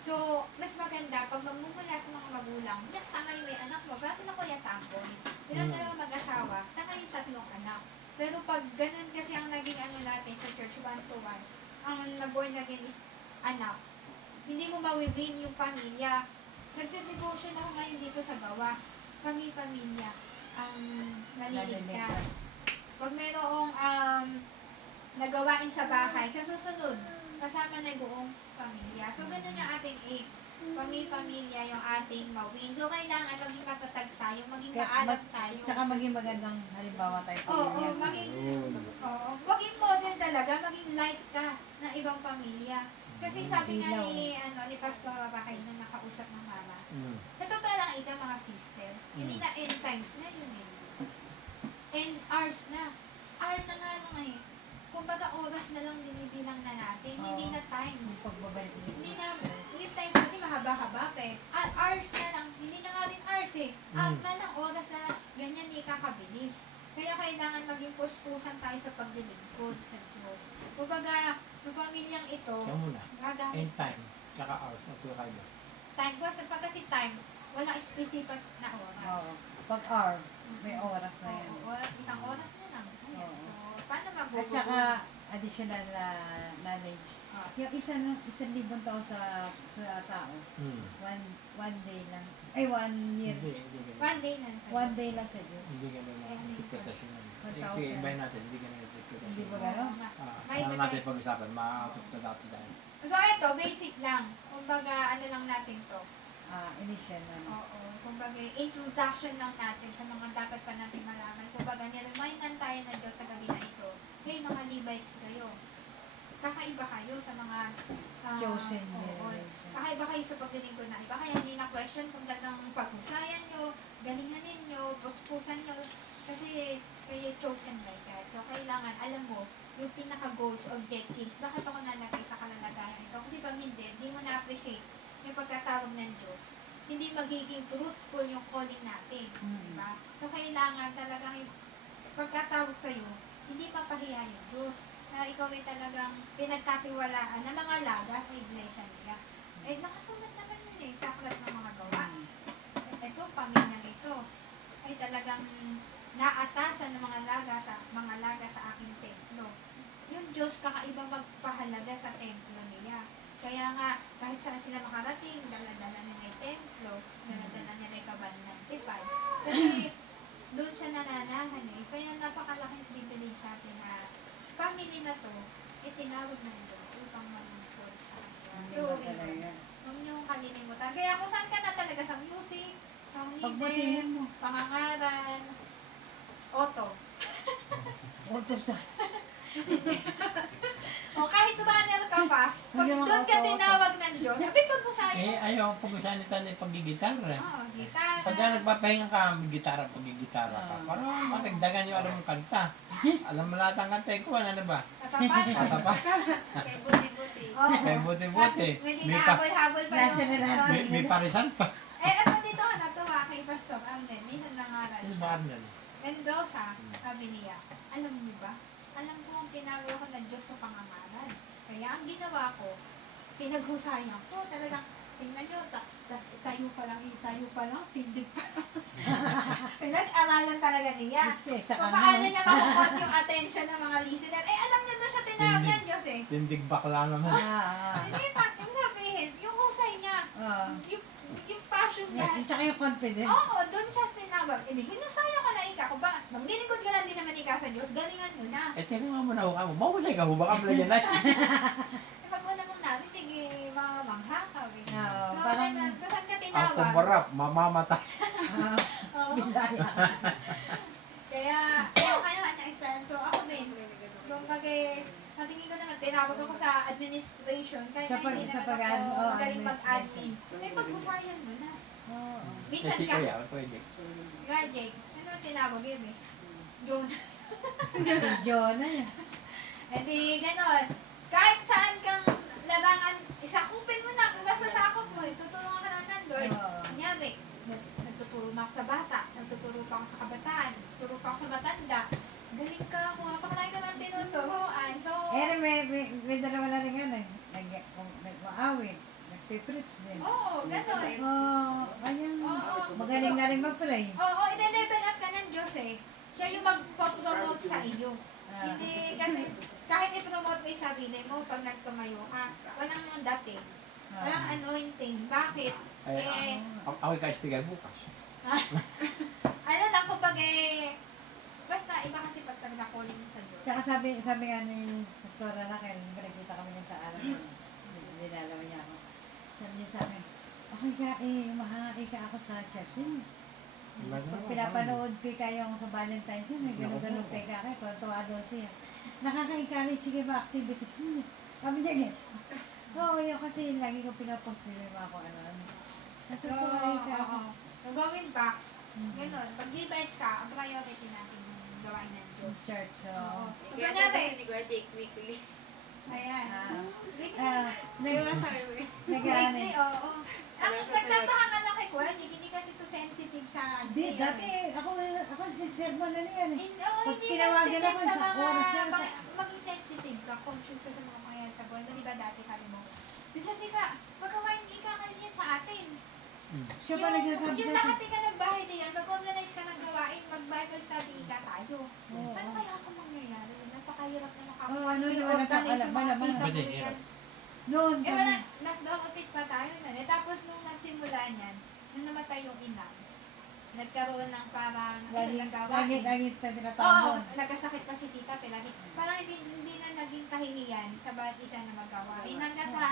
So, mas maganda, pag magmumula sa mga magulang, yan, tanga yung may anak mo, bakit ako yung tampon? Bilang dalawa mag-asawa, tanga yung tatlong anak. Pero pag ganun kasi ang naging ano natin sa church, 1 to 1, ang nag-born again is anak. Hindi mo mawibin yung pamilya. Nagde-devotion ako ngayon dito sa gawa. Kami pamilya ang naliligtas. Pag mayroong nagawain sa bahay, sa susunod, kasama na yung buong pamilya. So, ganun yung ating aim. Pamilya yung ating mawin. So, kailangan maging matatag tayo, maging maalam tayo. Tsaka maging magandang halimbawa tayo. Oo, maging model talaga, maging light ka ng ibang pamilya. Kasi sabi nga ni Pastor Bakay na nakausap ng mama, sa totoo lang ito mga sister, hindi na end times na yun eh. End hours na. Hour na nga lang eh. kumbaga oras na lang binibilang na natin, hindi na Yung times. pagbabalik Hindi na, yung times kasi mahaba-haba pa eh. Hours na lang, hindi na nga rin hours eh. Out na lang oras na ganyan eh kakabilis. Kaya kailangan maging puspusan tayo sa paglilingkod sa Diyos. Kumbaga, yung pamilyang ito, Kaya muna. gagamit In time. Tsaka hours. Ang kakaiba. time. Pag kasi time, wala specific na oras. Oo. Pag hour, may oras na yan. Oo, oras, isang oras na lang. Ayan. Oo. So, paano At magugulo? saka, additional na knowledge. Ah. Yung 1,000 taon sa tao, one day lang. Ay, 1 year. Hindi ganun. One day na. 1 day lang sa Diyos. Hindi ganun ang interpretation nun. 1,000. Sige, ibahin natin. Hindi ganun ang interpretation. Hindi ba gano'n? May Ano iba natin tayo. pag-usapan? Makakatupta natin tayo. So, ito, basic lang. Kumbaga, ano lang natin to. Initial na. Oo. Kumbaga, introduction lang natin sa mga dapat pa natin malaman. Kumbaga, niremindan tayo ng Diyos sa gabi na ito. Hey, mga Levites kayo. Kakaiba kayo sa mga Chosen oo. generation. Kakaiba kayo sa paglilingkod na iba. Kaya hindi na question kung talagang paghusayan nyo, galingan ninyo, puspusan nyo. Kasi kayo chosen by God. So, kailangan, alam mo, yung pinaka-goals, objectives, bakit ako nalagay sa kalalagayan ito? Kasi pag hindi mo na-appreciate yung pagkatawag ng Diyos, hindi magiging fruitful yung calling natin. Diba? So, kailangan talagang yung pagkatawag sa'yo, hindi mapahiya yung Diyos. Na ikaw ay talagang pinagkatiwalaan ng mga laga sa iglesia niya. Eh, nakasulat naman yun eh, sa aklat ng mga gawa. Ito, pamilyang ito, ay talagang naatasan ng mga laga sa aking templo. Yung Diyos kakaiba magpahalaga sa templo niya. Kaya nga, kahit saan sila makarating, dala-dala nila yung templo, dala-dala nila yung kabanang tipad. Kasi doon siya nananahan eh. Kaya napakalaking privilege sa atin na family na to, itinawag ng Diyos upang malingkod sa Hindi Kanya. ba talaga? Huwag niyong kalilimutan. Kaya kung saan ka na talaga sa music, Pagbutihin mo. pangangaran, auto. Auto sa... O kahit runner ka pa, pag Hindi naman doon ka auto. tinawag ng Diyos, sabi pag masayo. Ayaw ko pag-usahan nito na pag-gitara. Oo, gitara. Pagka nagpapahinga ka, may gitara, pag-gitara ka. Para matagdagan yung alam mong kanta. Alam mo lahat ang kanta, ikaw, ano ba? Tatapan. Tatapan. Kay buti-buti. Oo. May buti-buti. May May pa- hinahabol-habol pa National yung anthem. May parisan pa. Eh, ano dito ka natuwa kay Pastor Amnen? Minsan nangaral Ano siya. ba yan? Mendoza, sabi niya, alam niyo ba? Alam ko ang tinawag ko ng Diyos sa pangangaral. Kaya ang ginawa ko, pinaghusayan ko. Talagang, tingnan nyo, tayo pa lang, tindig pa lang. Pinag-aralan talaga niya. Sa So, kanya. paano niya makukot yung attention ng mga listener? Eh, alam niya doon siya tinawag ng Diyos eh. Tindig bakla naman. Hindi pa, yung sabihin, yung husay niya, yung passion niya. Tsaka yung confidence. Oo, doon siya tinawag. Eh, di, hinusaya ko na ika. Kung ba, maglilingkod ka lang din naman ika sa Diyos, galingan mo na. Eh, teka nga muna ka mo. Mahulay ka, hubak ka yan ay. Eh, pag wala mong narinig, eh, mamamangha ka. Eh. Oo, So, parang- kaya, kung saan ka Ang tinawag? kumarap, mamamatay. Oo. Bisaya. Kaya, kanya-kanya stand. So, ako din, yung natingin ko naman, tinawag ako sa administration, kahit Sa na hindi sa naman pag-ad- ako oh, magaling mag-admin. administration. Eh, pag-usayan mo na. Oo. Minsan Kasi ka, kuya, pwede. Gajek, ano tinawag yun eh? Jonas. Si Jonah yan. Eh di, ganon. Kahit saan kang larangan, isakupin mo na, kung basta sakop mo, tutulungan ka lang ng Lord. Oo. Kunyari, nagtuturo pa ako sa bata, nagtuturo pa ako sa kabataan, nagtuturo pa ako sa matanda. Galing ka, kung napakalaki naman tinuturoan. So, May dalawa na rin yan eh. Nag-maawit. Nag-preach din. oo, ganon. Oo, ayan. Oo. Magaling na rin mag-pray. Oo, i-level up ka ng Diyos eh. Siya yung mag-promote sa iyo. Hindi, kasi kahit i-promote mo yung sarili mo, pag nagtumayo ka, walang dating. Walang anointing. Bakit? Ay, Eh, ako ka-speaker bukas. ano lang, kumbaga basta iba kasi pag talaga calling sa Diyos. Tsaka sabi nga ni Pastora Raquel, nakita kami niya sa araw ko. Dinalaw niya ako. Sabi niya sa akin, okay ka mahangati ka ako sa church. Pag pinapanood ko kayo sa Valentine's yun, may gano'n-gano'n kay kakay, tuwa doon siya. Nakaka-encourage sige ba activities niya. Sabi niya, oo, yun kasi lagi ko pinapost nila yung mga kung ano-ano. Natutuwa ka ako. So, going back, ganun, pag Levites ka, ang priority natin yung gawain ng Diyos. Search, Oo. so. So, Kaya kunyari, kasi ni Kuya Jake weekly. ayan. Weekly. Di ba sabi mo yun? Nag-ano Weekly, oo. Ang nagtataka ka lang kay Kuya, hindi kasi to sensitive sa Di, dati, ako si sermon na niyan eh. Oo, Pag hindi tinawagan sensitive ako, sa sa mga, oras yan. maging sensitive ka, conscious ka sa mga pangyayari sa buhay mo. Di ba dati sabi mo, kasi ka, magawain ka yan sa atin. Siya pa nagsasabi Yung sa lahat akin. ka ng bahay na yan, mag-organize ka ng gawain, mag-Bible study ka tayo. Oo. Ano kaya ako mangyayari? Napakahirap na Oo, ano naman ang organize kakalaman naman. yung mga tita mo Pwede, yan. hirap. Noon Eh kami. wala, nag-upit pa tayo na. Eh, tapos nung nagsimula niyan, nung namatay yung ina, nagkaroon ng parang, Lagi nagawain. na Oo, tinatawag. nagkasakit pa si tita, palagi. Parang hindi na naging kahihiyan sa bawat isa na magawain. Hanggang sa,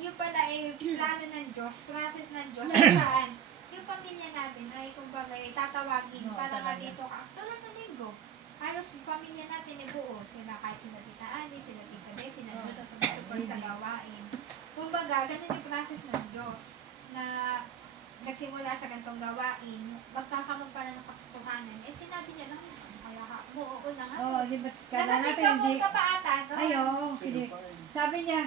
yung pala eh, plano ng Diyos, process ng Diyos, kung saan, yung pamilya natin ay kumbaga eh, tatawagin Oo, para nga talaga. dito ka. Tulad ng linggo, halos yung pamilya natin eh buo. Sila kahit sila Tita Ani, sila Tita Be, sila Oo. Nuto, sumisupport sa gawain. Kumbaga, ganun yung process ng Diyos na nagsimula sa gantong gawain, magkakaroon pala ng katotohanan. Eh sinabi niya lang, kaya ka, oo na nga. Oo, di ba? Kala Kasi natin kapag hindi. ka pa ata, no? Ay, oo. Sabi niya,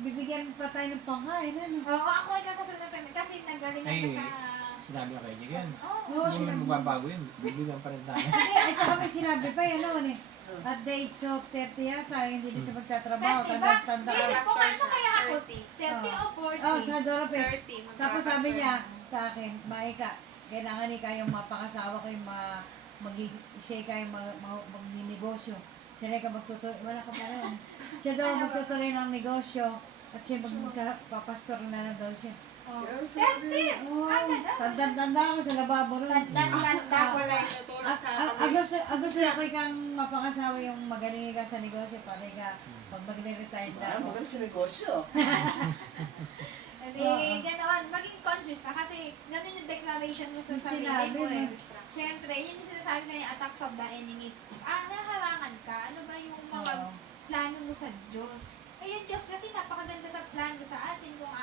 bibigyan pa tayo ng pangkain, ano? Oo, ako ay nakasunod ng payment kasi nagaling Ay, ako sa... sinabi ko kay Jig yan. Oo. Oo, Hindi sinabi naman niya. magbabago yun. Bibigyan pa rin tayo. Hindi, ito kami sinabi pa, yan noon eh. At the age of 30 yata, hindi na siya magtatrabaho. Kasi ba? Tanda-tanda Kasi ka. kung ano kaya ako, 30. 30 o 40. Oh, sa Dorope. 30. Tapos sabi niya sa akin, Maika, kailangan ni kayong mapakasawa kayong siya kayong mag-negosyo. Siya ka magtutuloy, wala ka pa rin. Siya daw magtutuloy ng negosyo at siya papastor na daw siya. Oh. Kaya sabi, 30! Oo, Tanda. tanda ako sa lababo rin. Tanda. Wala yung natulog sa kamay. Gusto ako kang mapakasawa yung magaling ka sa negosyo para ka pag magre-retire na ako. magaling sa negosyo. Hindi, ganoon. Maging conscious ka kasi ganun yung declaration mo sa sarili Sinabi mo eh. mo. Siyempre, yun yung sinasabi na yung attacks of the enemy. Naharangan ka. Ano ba yung mga Oo. plano mo sa Diyos? Eh, yung Diyos kasi napakaganda sa plano sa atin. Kung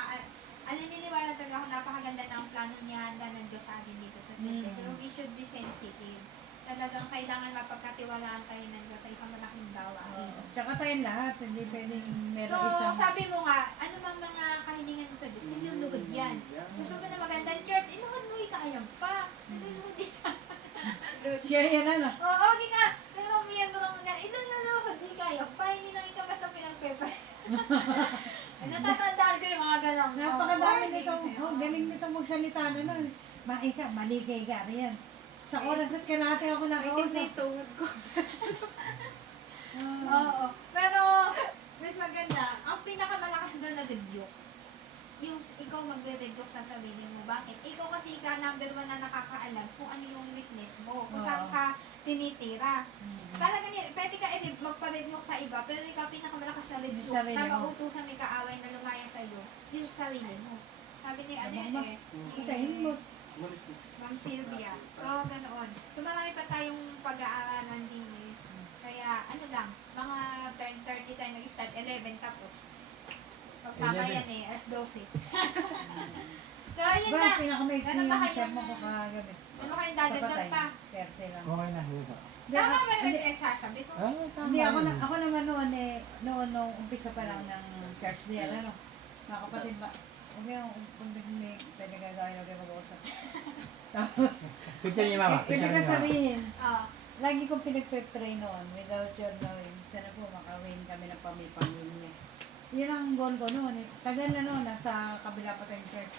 aliniwala talaga ako, napakaganda na ang plano niya handa ng Diyos sa atin dito sa Church. So, we should be sensitive. Talagang kailangan mapagkatiwalaan tayo ng Diyos sa isang malaking gawain. Tsaka tayong lahat, hindi pwedeng meron So, isang... sabi mo nga, ano mang mga kahilingan mo sa Diyos, iluluhod yan. Gusto mo na magandang church, iluhod mo ikayang pa. Iluluhod ka. Siya yan ano. Oo, di ka. Pero miyembro mo nga, iluluhod ikayang pa. Hindi lang ikaw basta pinagpepa. Natatandaan ko yung mga ganong. Napakadami nitong, galing nitong magsalita na nun. Maika, maligay ka, riyan. Sa oras at kalahati ako Itim na nakausap. yung tuhod ko. Oo. Pero, mas maganda, ang pinakamalakas doon na rebuke. Yung ikaw magre-rebuke sa sarili mo. Bakit? Ikaw kasi number 1 na nakakaalam kung ano yung weakness mo. Kung saan Oo. ka tinitira. Mm. Talaga niya, pwede ka magpa-rebuke sa iba, pero ikaw pinakamalakas na rebuke Yung sarili na mo. mautusan may kaaway na lumaya sa iyo, yung sarili mo. Sabi niya, ano yun eh, Patayin mo. Umalis na. Ma'am Sylvia. So, ganoon. So, marami pa tayong pag-aaralan din eh. Kaya, ano lang, mga 10:30 tayo nag-start, 11 tapos. Pagkakayan eh, as 12. So, yun Ba, na. pinakamaiksi Ano ba yung kayong- sermon ko kagabi. Ano kayong dadagdag Papatay. pa? 30 lang. Okay na. Huwag. Tama ba na Hindi, pinagsasabi ko? Ah, tama hindi ako, yun. ako naman noon eh, noon nung umpisa pa lang ng church niya, ano, mga kapatid ba, okay, kung may pinagagawin na kayo mag-uusap. Tapos, Picture niya mama. ibig Picture ko niya. sabihin, Oo. lagi kong pinagpe-pray noon without your knowing. Sana po makawin kami ng pamilya. Yun ang goal ko noon. Eh. Tagal na noon, nasa kabila pa tayong church.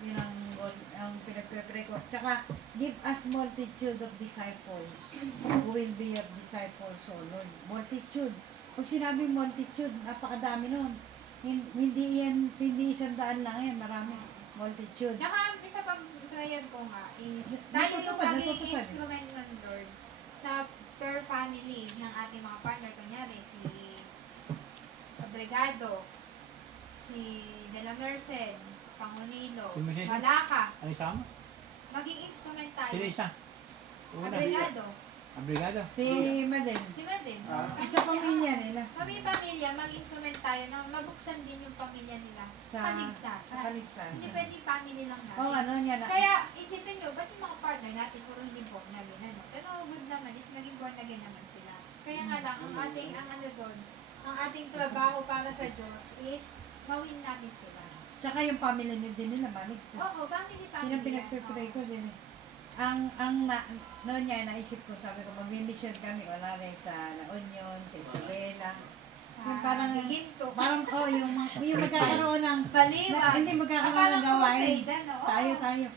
Yun ang goal, ang pinagpe-pray ko. Tsaka, give us multitude of disciples who will be your disciples, O Lord. Multitude. Pag sinabi multitude, napakadami noon. Hindi 100 lang yan, marami. Multitude. Tsaka, isa pang prayer ko nga is, tayo yung Natutupad, maging natutupad. instrument ng Lord sa per family ng ating mga partner. Kunyari, si Obregado, si De La Merced, Pangunilo, Si Mercedes. Malaka. Ano isa mo? Maging instrument tayo. Sino isa? Una. Obregado. Abrigado. Si Maden. Si Madin. Ah. Sa pamilya nila. Kami pamilya, mag-instrument tayo na mabuksan din yung pamilya nila Sa kaligtasan. kaligtasan. Hindi pwedeng family lang natin. Oo, ano niya na. Kaya, isipin nyo, ba't yung mga partner natin puro hindi born again, ano? Pero good naman is naging born again naman sila. Kaya nga lang, ang ating, ang ano doon, ang ating trabaho para sa Diyos is mawin natin sila. Tsaka yung family niyo din nila, maligtas. Oo, family. Yun ang pinagpipray ko din. Noon niya, naisip ko, sabi ko, mag-mission kami, wala rin sa La Union, sa Isabela. Yung parang, Ginto. yung magkakaroon ng, Baliwa. hindi magkakaroon ng gawain. Tayo.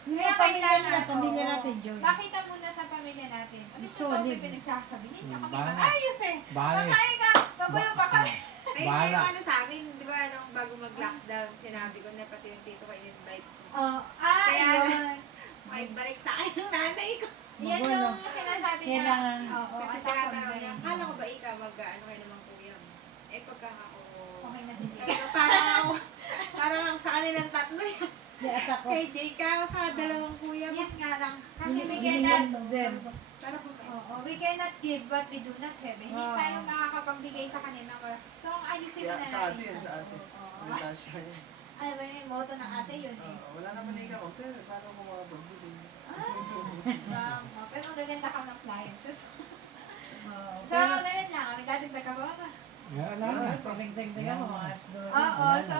Yung Kaya pamilya kailangan, nila, pamilya oo. natin, Joy. Makita muna sa pamilya natin. Ano ito Solid. ba pinagsasabi? Hindi Hmm, kami bahala. maayos eh. Bahala. Kakain ka. Pagulo pa kami. May Bahala. yung ano sa amin, di ba, nung bago mag-lockdown, sinabi ko na pati yung tito ko in-invite ko. Kaya, Yun. May balik sa akin yung nanay ko. Yan Magulo. yung sinasabi niya. Kailangan, Oo, Kasi at tinatanong ako, niya, kala ko ba ikaw mag-ano kayo naman kuya mo? Eh pagka ako, Okay na si Jay. parang sa kanilang tatlo yan. di at ako, Kay Jay ka, sa dalawang kuya mo. Yan nga lang. Kasi we Hindi cannot, yan din. Para po ba? oo, we cannot give what we do not have. Hindi Oo. tayo makakapagbigay sa kanila. So, ang ayusin Kaya na sa natin. ate yun, sa ate. Oo. Natasha yun. Ano ba yung motto ng ate yun eh? Wala naman ikaw, pero paano ko makapagbili? Tama. Pero ang gaganda ka ng appliances. Oo, So, pero, ganun lang. Kami dati nagkababa. Wala na. pagdagdag ako, mga alas doon. Oo, so,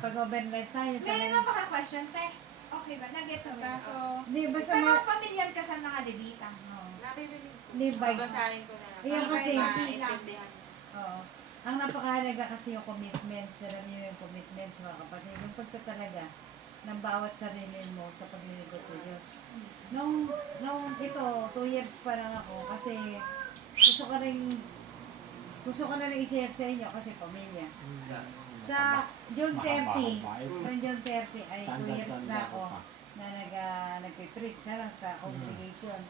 Pag-overnight tayo, ngayon talaga. lang baka-question, te. Okay ba? Nag-gets mo ba? So, Hindi, basta pero ma... familiar ka sa mga Levita. Oo. Naririnig ko. Hindi, vibes. Babasahin ko na lang. Ayan Para kasi- maintindihan. Oo. Ang napakahalaga kasi yung commitments, alam niyo yung commitments mga kapatid, yung pagtatalaga ng bawat sarili mo sa paglilingkod sa Diyos. Nung ito, 2 years pa lang ako kasi gusto ko na rin i-share sa inyo kasi pamilya. Sa June 30, noong June 30 ay 2 years na ako na nagpe-preach na lang sa congregation.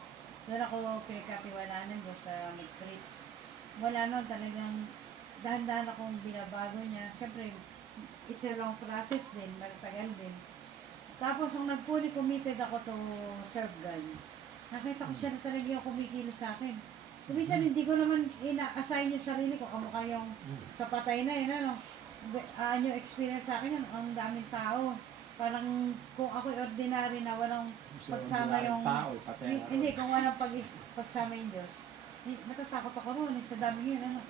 Doon ako pinagkatiwalaan ng Diyos na mag-preach. Wala nun talagang dahan-dahan akong binabago niya. Siyempre, it's a long process din, matagal din. Tapos, nung nag-fully committed ako to serve God, nakita ko siya na talaga yung kumikilos sa akin. Kuminsan, hindi ko naman ina-assign yung sarili ko, kamukha yung sa patay na yun, ano. Yung experience sa akin yun, ang daming tao. Parang kung ako ordinary na walang pagsama yung... Hindi, kung walang pagsama yung Diyos, natatakot ako roon, sa dami yun, ano.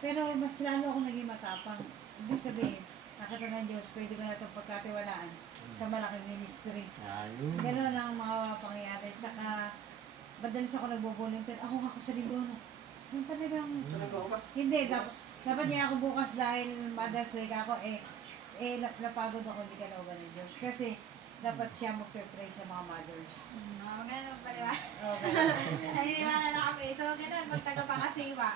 Pero mas lalo ako naging matapang. Ibig sabihin, nakita ng Diyos, pwede ko na itong pagkatiwalaan sa malaking ministry. Gano'n ang mga pangyayari. Tsaka, madalas ako nagbo-volunteer. Ako nga sa linggo, no? Yung talagang... Talaga ako ba? Hindi, dapat niya ako bukas dahil Mother's Day ako, napagod ako, hindi ka nauban ng Diyos. Kasi, dapat siya magpe-pray sa mga mothers. Oo, ganun pa rin ba? Okay. Naniniwala na kami. So, ganun, magtagapangasiwa.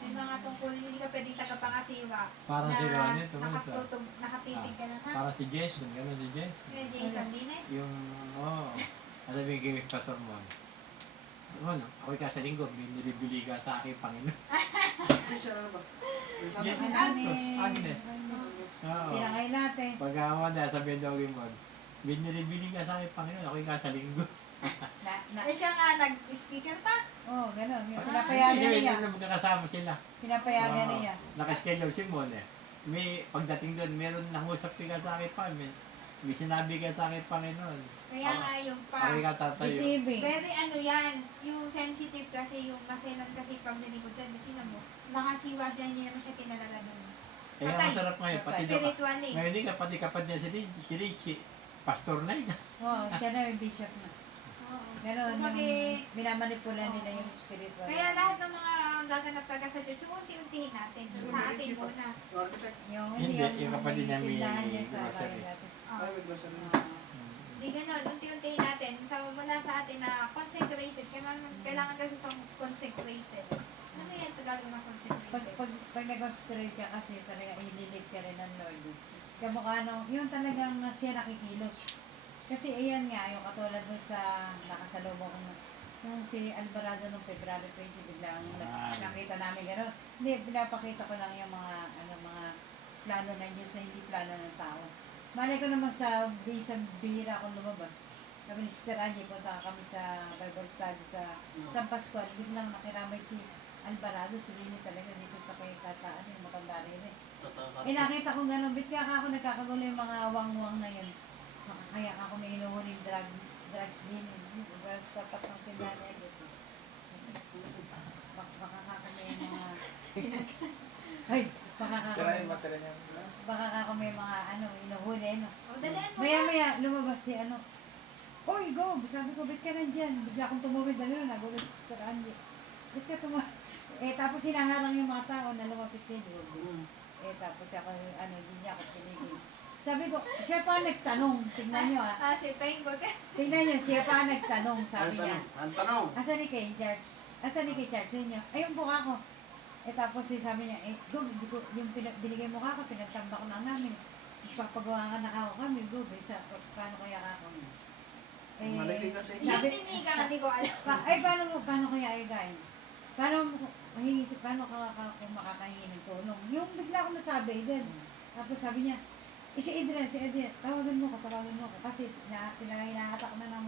May mga tungkol, hindi ka pwedeng tagapangasiwa. Parang na si Ronnie, nakatitig ka na, ha? Parang si Jason, gano'n si Jason. Kaya Jason din eh. Yung, alam mo yung gimmick pastor mo. Ano, ako ka sa linggo, binili ka sa akin, Panginoon. Hindi siya na ba? Yes. Agnes. Oo. Pinangay natin. Pag-awa na, sabihin daw mo, binili ka sa akin, Panginoon, ako ka sa linggo. Eh siya nga, nag-speaker pa. Oo, gano'n. Hindi, Pinapayagan niya. na magkakasama sila. Pinapayagan niya. Nakaschedule si Mon eh. May pagdating doon, meron nangusap ka sa akin pa. May sinabi ka sa akin, Panginoon. Kaya nga yung pa. Ako ka tatayo. Receiving. Very ano yan, yung sensitive kasi, yung maselan kasi pag nalingkod siya, sino mo, nakasiwa siya, hindi naman siya kinalala doon. Eh, ang masarap ngayon, pati daw, Spiritually. ngayon din pati kapatid niya si Richie, pastor na yun. Oo, siya na yung bishop na. Oo. Gano'n, Kumbaga, yung minamanipula nila yung spiritual. Kaya lahat ng mga gaganap talaga sa church, so unti-untihin natin. So, sa atin muna. Architect. Hindi, Yung kapatid niya may tindahan niya sa grocery. bayan natin. Oo. Ay, may basa na. Hindi ganun, unti-untihin natin. So, mula sa atin na consecrated. Kailangan kasi sa consecrated. Ano yan, Tagalog na consecrated? Pag nag-concentrate ka kasi talaga ililig ka rin ng Lord. Kamukha no, yun talagang siya nakikilos. Kasi ayan nga, yung katulad dun sa nakasalubong nung si Alvarado nung February 20, biglang nakita namin gano'n. Hindi, pinapakita ko lang yung mga plano ng Diyos na hindi plano ng tao. Malay ko naman sa bihira akong lumabas. Kami ni Sister Angie, punta kami sa Bible study sa San Pascual. Biglang nakiramay si Alvarado, si Lini talaga dito sa kay Tataan, yung matanda rin eh. Nakita ko gano'n, bit kaya ako nagkakagulo yung mga wang-wang na yun. Kaya ako may inuhuling drugs din. Tapos tapat ng pinanay dito. Makakakasya battery niya. Baka ako may mga inuhuli, no? O, dalaan mo na. Maya-maya, lumabas si Uy, go! Sabi ko, ba't ka nandyan? Bigla akong tumawid na nagulat si Sir Andy. Ba't ka tumawid? Tapos hinaharang yung mga tao na lumapit din. Tapos ako, hindi niya ako pinigil. Sabi ko, siya pa nagtanong. Tingnan niyo, Si Pengo. Tingnan niyo, siya pa nagtanong, sabi niya. Ang tanong. Asan ni kay Charge? Asan ni kay Charge? Sa inyo? Ayun po ako. Tapos sabi niya, go, yung binigay mo ka, pinagtamba ko na namin. Papagawa ka na ako kami, go, paano kaya ako? Malaki kasi. Yung tiniga, hindi ko alam. Paano kaya ay guys? Paano kung makakahingi ng tulong? Yung bigla ko nasabi, then, tapos sabi niya, si Adrian, tawagan mo ko. Kasi hinahatak na ng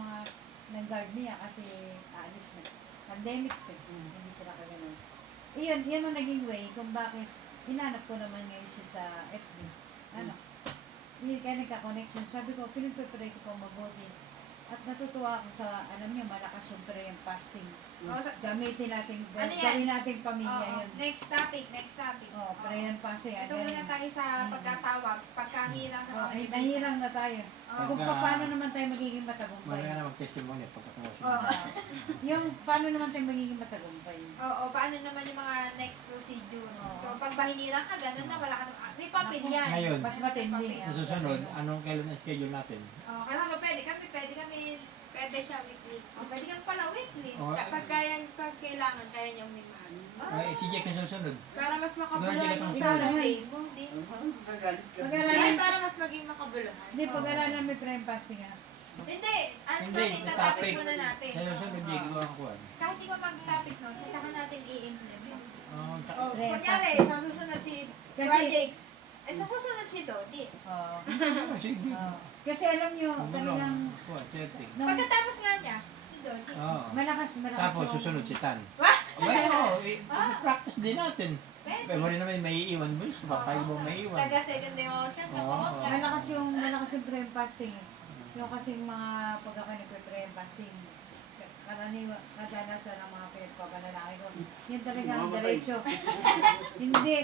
guard niya kasi aalis na. Pandemic, hindi sila kagano'n. Iyon ang naging way kung bakit hinanap ko naman ngayon siya sa FB. Hindi kaya nagka-connection. Sabi ko, pinagpapray ko po mabuti. At natutuwa ako sa, alam niyo, malakas yung prayer and fasting. Gamitin natin, gawin natin pamilya yun. Next topic. Prayer and fasting. Ito muna tayo sa pagkatawag. Pagkahirang na Nahirang na tayo. Kung paano naman tayo magiging matagumpay. Marami na mag-testimony pagkatapos. Yung paano naman tayo magiging matagumpay. Oo, paano naman yung mga next procedure? So, pag bahinilang ka, gano'n na, wala ka nang, may papel yan. Ngayon, Mas matindi. sa susunod, anong kailan ang schedule natin? Kailangan pwede kami, Pwede siya weekly. pwede kang pala weekly. O, Pag kailangan, kaya niyang umimahan. si Jack ang susunod. Para mas makabuluhan Doon, yung ikaw naman. survey mo. Gagalit ka. Pag-aralan, Para mas maging makabuluhan. hindi, pag-aralan may prayer and fasting ha. Hindi, Hindi, itatapik muna natin. Sa susunod, Jake, gawa ko ano. Kahit di ko mag-topic nun, saka natin i-implement. Prayer and Kunyari, fasting. sa susunod si Kasi- Project, sa susunod si Dodi. Oo. Kasi alam nyo, talagang setting. Pagkatapos nga niya, si Dodi. Oo. malakas Tapos yung- susunod si Tan. Wah! Well, practice din natin. Pwede. Pero rin naman may iwan mo, baka mo may iwan. Taga second emotion, Oo. ako. malakas yung prayer and fasting. Yung kasing mga pagkaka nagpe-prayer and fasting. Kadalasan ng mga pinagpapanalaki ko. Yun talaga ang Mamatay. diretso. Hindi.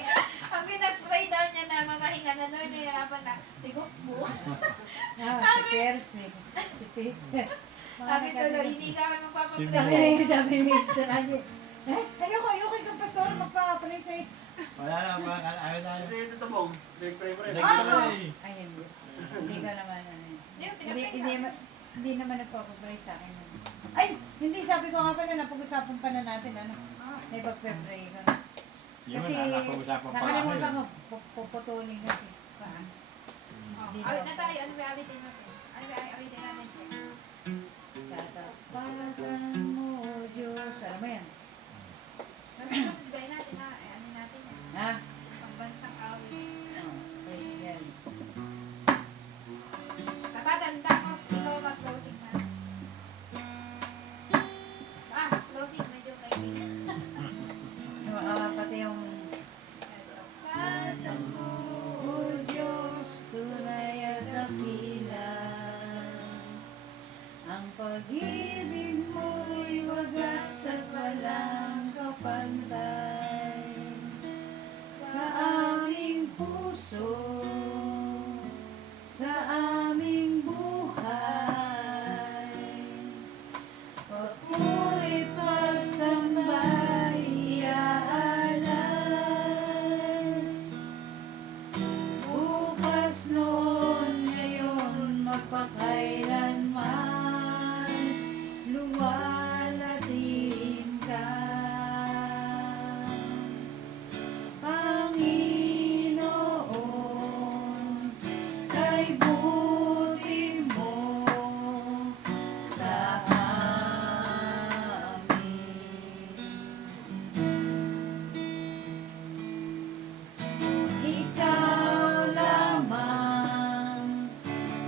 Ang pinag-pray daw niya na mamahinga na noon, nahihirapan na, tigok mo. Si Percy. Si Peter. Sabi tuloy, hindi kami magpapapray. Sabi ni Mr. Andy, ayoko kang pastor, magpa-pray sa'yo. Wala na, ayaw na. Kasi ito tumong. Nag-pray mo rin. Ay, hindi. Hindi ka naman, hindi naman nagpapapray sa akin. Ay, hindi, sabi ko nga pala, napag-usapan pa na natin, may pagpe-pray ka. Yun, Kasi, napag-usapan pa nakalimutan kami. ko, puputulin kasi. Awit na tayo, ano ba awitin natin? Ano ba awitin natin? Tatapatan mo, Diyos. Alam mo yan? Nasusunod ba natin na, ano natin yan? Ha? Pagbansang awit. Praise God. Tapatan, tapos ikaw mag-closing na. Closing, medyo may Pati yung Tapatan mo. O Diyos, tunay at dakila. Ang pag-ibig mo'y wagas at walang kapantay. Sa aming puso, sa aming buhay, papulit pagsambay iaalay. Bukas noon, ngayon, magpakailanman, luwalhatiin ka. Panginoon, kay buti mo sa amin. Ikaw lamang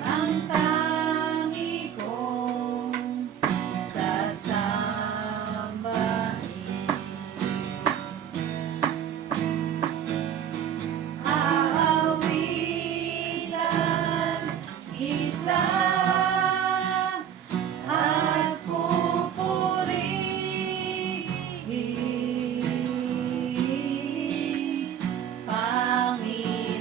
ang tangi kong sasambahin. Aawitan kita at pupurihin, Panginoon.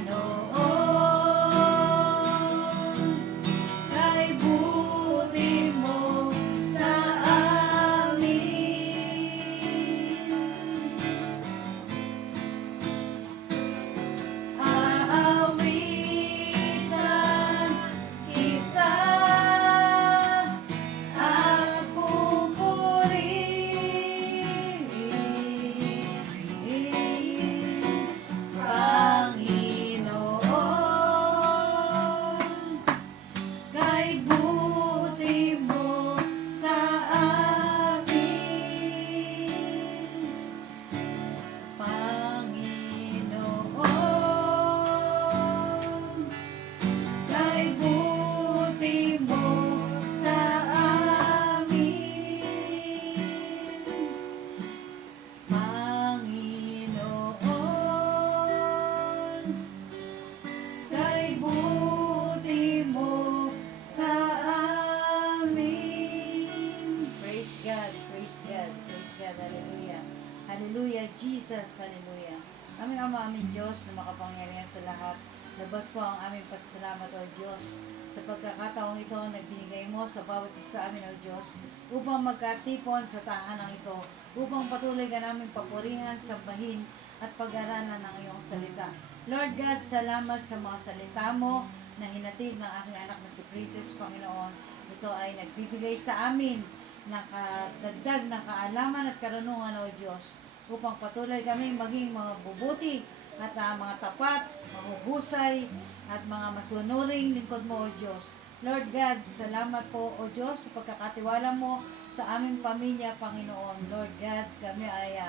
Jesus. Hallelujah. Aming Ama, aming Diyos na makapangyarihan sa lahat. Labas po ang aming pasasalamat, O Diyos, sa pagkakataong ito na binigay mo sa bawat isa sa amin, O Diyos, upang magkatipon sa tahanang ito, upang patuloy ka namin papurihan, sambahin, at pag-aralan ng iyong salita. Lord God, salamat sa mga salita mo na hinatid ng aking anak na si Princess, Panginoon. Ito ay nagbibigay sa amin ng kadagdag na kaalaman at karunungan, O Diyos, upang patuloy kami maging mga bubuti at mga tapat, mahuhusay, at mga masunuring lingkod mo, O Diyos. Lord God, salamat po, O Diyos, sa pagkakatiwala mo sa aming pamilya, Panginoon. Lord God, kami ay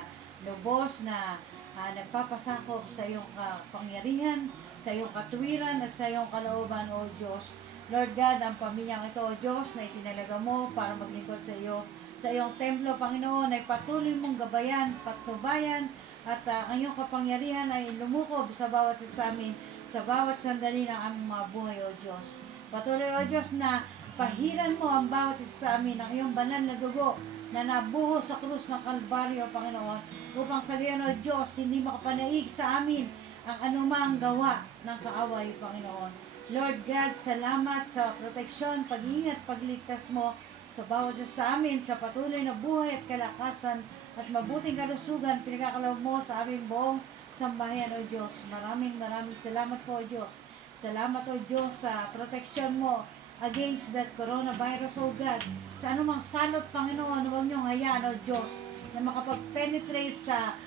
lubos na nagpapasakop sa iyong kapangyarihan, sa iyong katuwiran, at sa iyong kalooban, O Diyos. Lord God, ang pamilyang ito, O Diyos, na itinalaga mo para maglingkod sa iyo, sa iyong templo, Panginoon, ay patuloy mong gabayan, patnubayan, at ang iyong kapangyarihan ay lumukob sa bawat isa sa amin, sa bawat sandali ng aming mga buhay, O Diyos. Patuloy, O Diyos, na pahiran mo ang bawat isa sa amin ng iyong banal na dugo na nabuho sa krus ng Kalbaryo, Panginoon, upang sabihin, O Diyos, hindi makapanaig sa amin ang anumang gawa ng kaaway, Panginoon. Lord God, salamat sa proteksyon, pag-iingat, pagligtas mo sa bawat isa sa amin, sa patuloy na buhay at kalakasan at mabuting kalusugan, pinagkakalaw mo sa aming buong sambahayan, O Diyos. Maraming salamat po, O Diyos. Salamat, O Diyos, sa proteksyon mo against that coronavirus, O God. Sa anumang salot, Panginoon, huwag niyong hayaan, O Diyos, na makapag-penetrate sa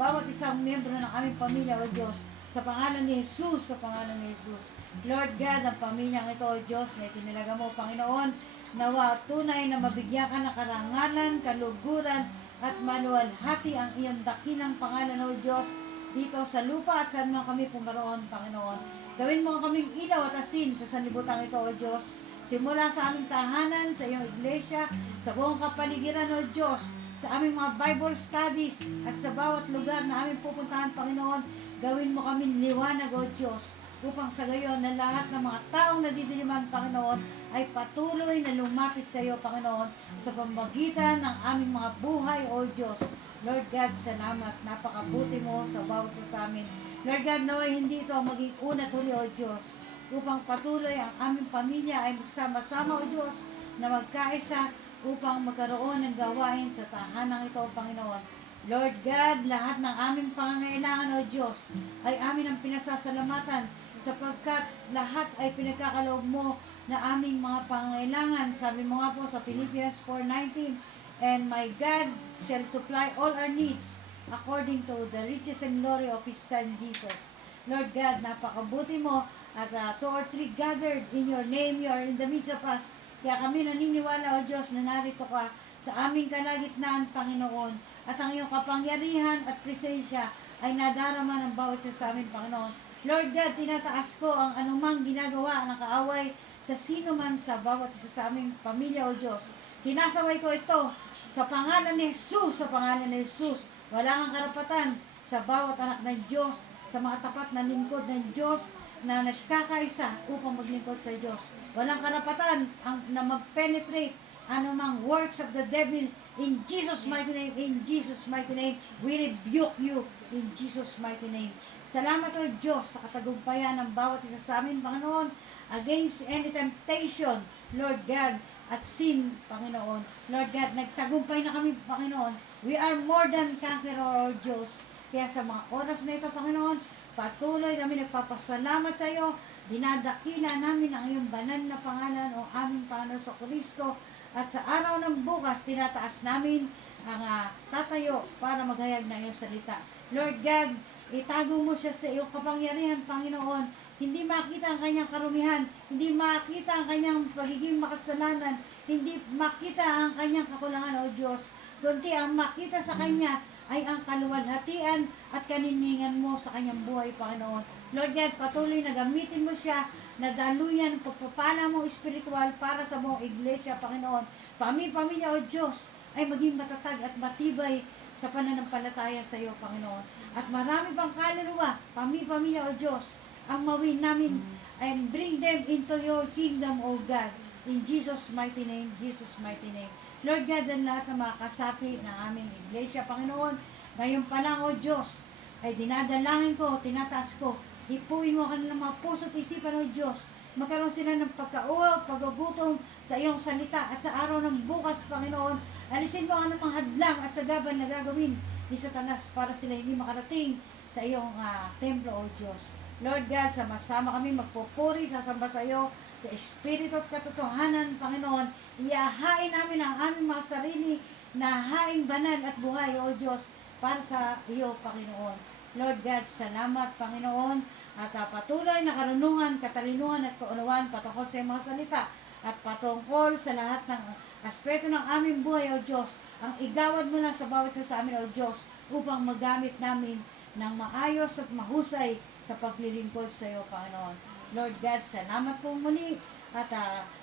bawat isang miyembro ng aming pamilya, O Diyos. Sa pangalan ni Jesus, sa pangalan ni Jesus. Lord God, ang pamilyang ito, O Diyos, na itinilaga mo, Panginoon, nawa tunay na mabigyan ka ng karangalan, kaluguran, at maluwalhati ang iyong dakilang pangalan, O Diyos, dito sa lupa at saan man kami pumaroon, Panginoon. Gawin mo kaming ilaw at asin sa sanlibutan ito, O Diyos. Simula sa aming tahanan, sa iyong iglesia, sa buong kapaligiran, O Diyos, sa aming mga Bible studies, at sa bawat lugar na aming pupuntahan, Panginoon, gawin mo kaming liwanag, O Diyos, upang sa gayon na lahat ng mga taong nadidiliman, Panginoon, ay patuloy na lumapit sa iyo, Panginoon, sa pamamagitan ng aming mga buhay, O Diyos. Lord God, salamat. Napakabuti mo sa bawat isa sa amin. Lord God, naway hindi ito maging una't huli, O Diyos, upang patuloy ang aming pamilya ay magsama-sama, O Diyos, na magkaisa upang magkaroon ng gawain sa tahanang ito, Panginoon. Lord God, lahat ng aming pangangailangan, O Diyos, ay amin ang pinasasalamatan sapagkat lahat ay pinagkakaloob mo na aming mga pangangailangan. Sabi mo nga po sa Philippians 4:19, and my God shall supply all our needs according to the riches and glory of His Son Jesus. Lord God, napakabuti mo at 2 or 3 gathered in your name, you are in the midst of us. Kaya kami naniniwala, O Diyos, na narito ka sa aming kalagitnaan, Panginoon, at ang iyong kapangyarihan at presensya ay nadarama ng bawat isa sa amin, Panginoon. Lord God, tinataas ko ang anumang ginagawa ng kaaway sa sino man sa bawat isa sa aming pamilya, O Diyos. Sinasaway ko ito sa pangalan ni Jesus, sa pangalan ni Jesus. Wala kang karapatan sa bawat anak ng Diyos, sa mga tapat na lingkod ng Diyos na nagkakaisa upang maglingkod sa Diyos. Walang karapatan na mag-penetrate anumang works of the devil in Jesus' mighty name. In Jesus' mighty name, we rebuke you in Jesus' mighty name. Salamat, O Diyos, sa katagumpayan ng bawat isa sa amin, Panginoon, against any temptation, Lord God, at sin, Panginoon. Lord God, nagtagumpay na kami, Panginoon. We are more than conqueror, O Diyos. Kaya sa mga oras na ito, Panginoon, patuloy kami nagpapasalamat sa iyo. Dinadakila namin ang iyong banal na pangalan, o aming Panginoon sa Kristo. At sa araw ng bukas, tinataas namin ang tatayo para maghayag ng iyong salita. Lord God, itago mo siya sa iyong kapangyarihan, Panginoon. Hindi makita ang kanyang karumihan, hindi makita ang kanyang pagiging makasalanan, hindi makita ang kanyang kakulangan, O Diyos. Kundi ang makita sa kanya ay ang kaluwalhatian at kaniningan mo sa kanyang buhay, Panginoon. Lord God, patuloy na gamitin mo siya, na daluyan, pagpapala mo espiritual para sa buong iglesia, Panginoon. Pamilya, O Diyos, ay maging matatag at matibay sa pananampalataya sa iyo, Panginoon. At marami pang kaluluwa, pamilya, O Diyos, ang mawin namin and bring them into your kingdom, O God. In Jesus' mighty name, Jesus' mighty name. Lord God, ang lahat ng mga kasapi ng aming iglesia, Panginoon, Ngayon pa lang, O Diyos, ay dinadalangin ko, tinataas ko, hipuin mo ang kanilang mga puso at isipan, O Diyos. Magkaroon sila ng pagkauaw, paggugutom sa iyong salita at sa araw ng bukas, Panginoon. Alisin mo ang anumang hadlang at sagaban na gagawin ni Satanas para sila hindi makarating sa iyong templo, O Diyos. Lord God, sama-sama kami magpupuri, sasamba sa iyo, sa Espiritu at katotohanan, Panginoon. Iahain namin ang aming mga sarili na haing banal at buhay, O Diyos, para sa iyo, Panginoon. Lord God, salamat, Panginoon, at patuloy na karunungan, katalinuhan at kaunawaan patungkol sa iyong mga salita at patungkol sa lahat ng aspeto ng aming buhay, O Diyos. Ang igawad mo na sa bawat isa sa amin, O Diyos, upang magamit namin ng maayos at mahusay sa paglilingkod sa iyo, Panginoon. Lord God, salamat po muli at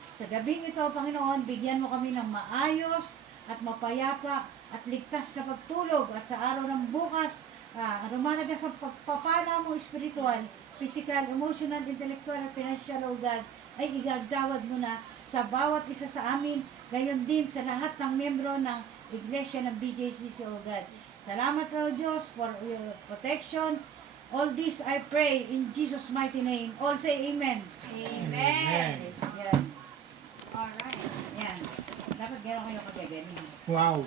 sa gabing ito, Panginoon, bigyan mo kami ng maayos at mapayapa at ligtas na pagtulog at sa araw ng bukas, rumalagas ang pagpapala mo espiritual, physical, emotional, intellectual at financial, O God, ay igagawad mo na sa bawat isa sa amin, gayon din sa lahat ng membro ng Iglesia ng BJCC, O God. Salamat, O Diyos, for your protection. All this I pray in Jesus' mighty name. All say amen. Amen. Praise God. Alright. Yan. Dapat gano'n kayo kagagaling. Wow!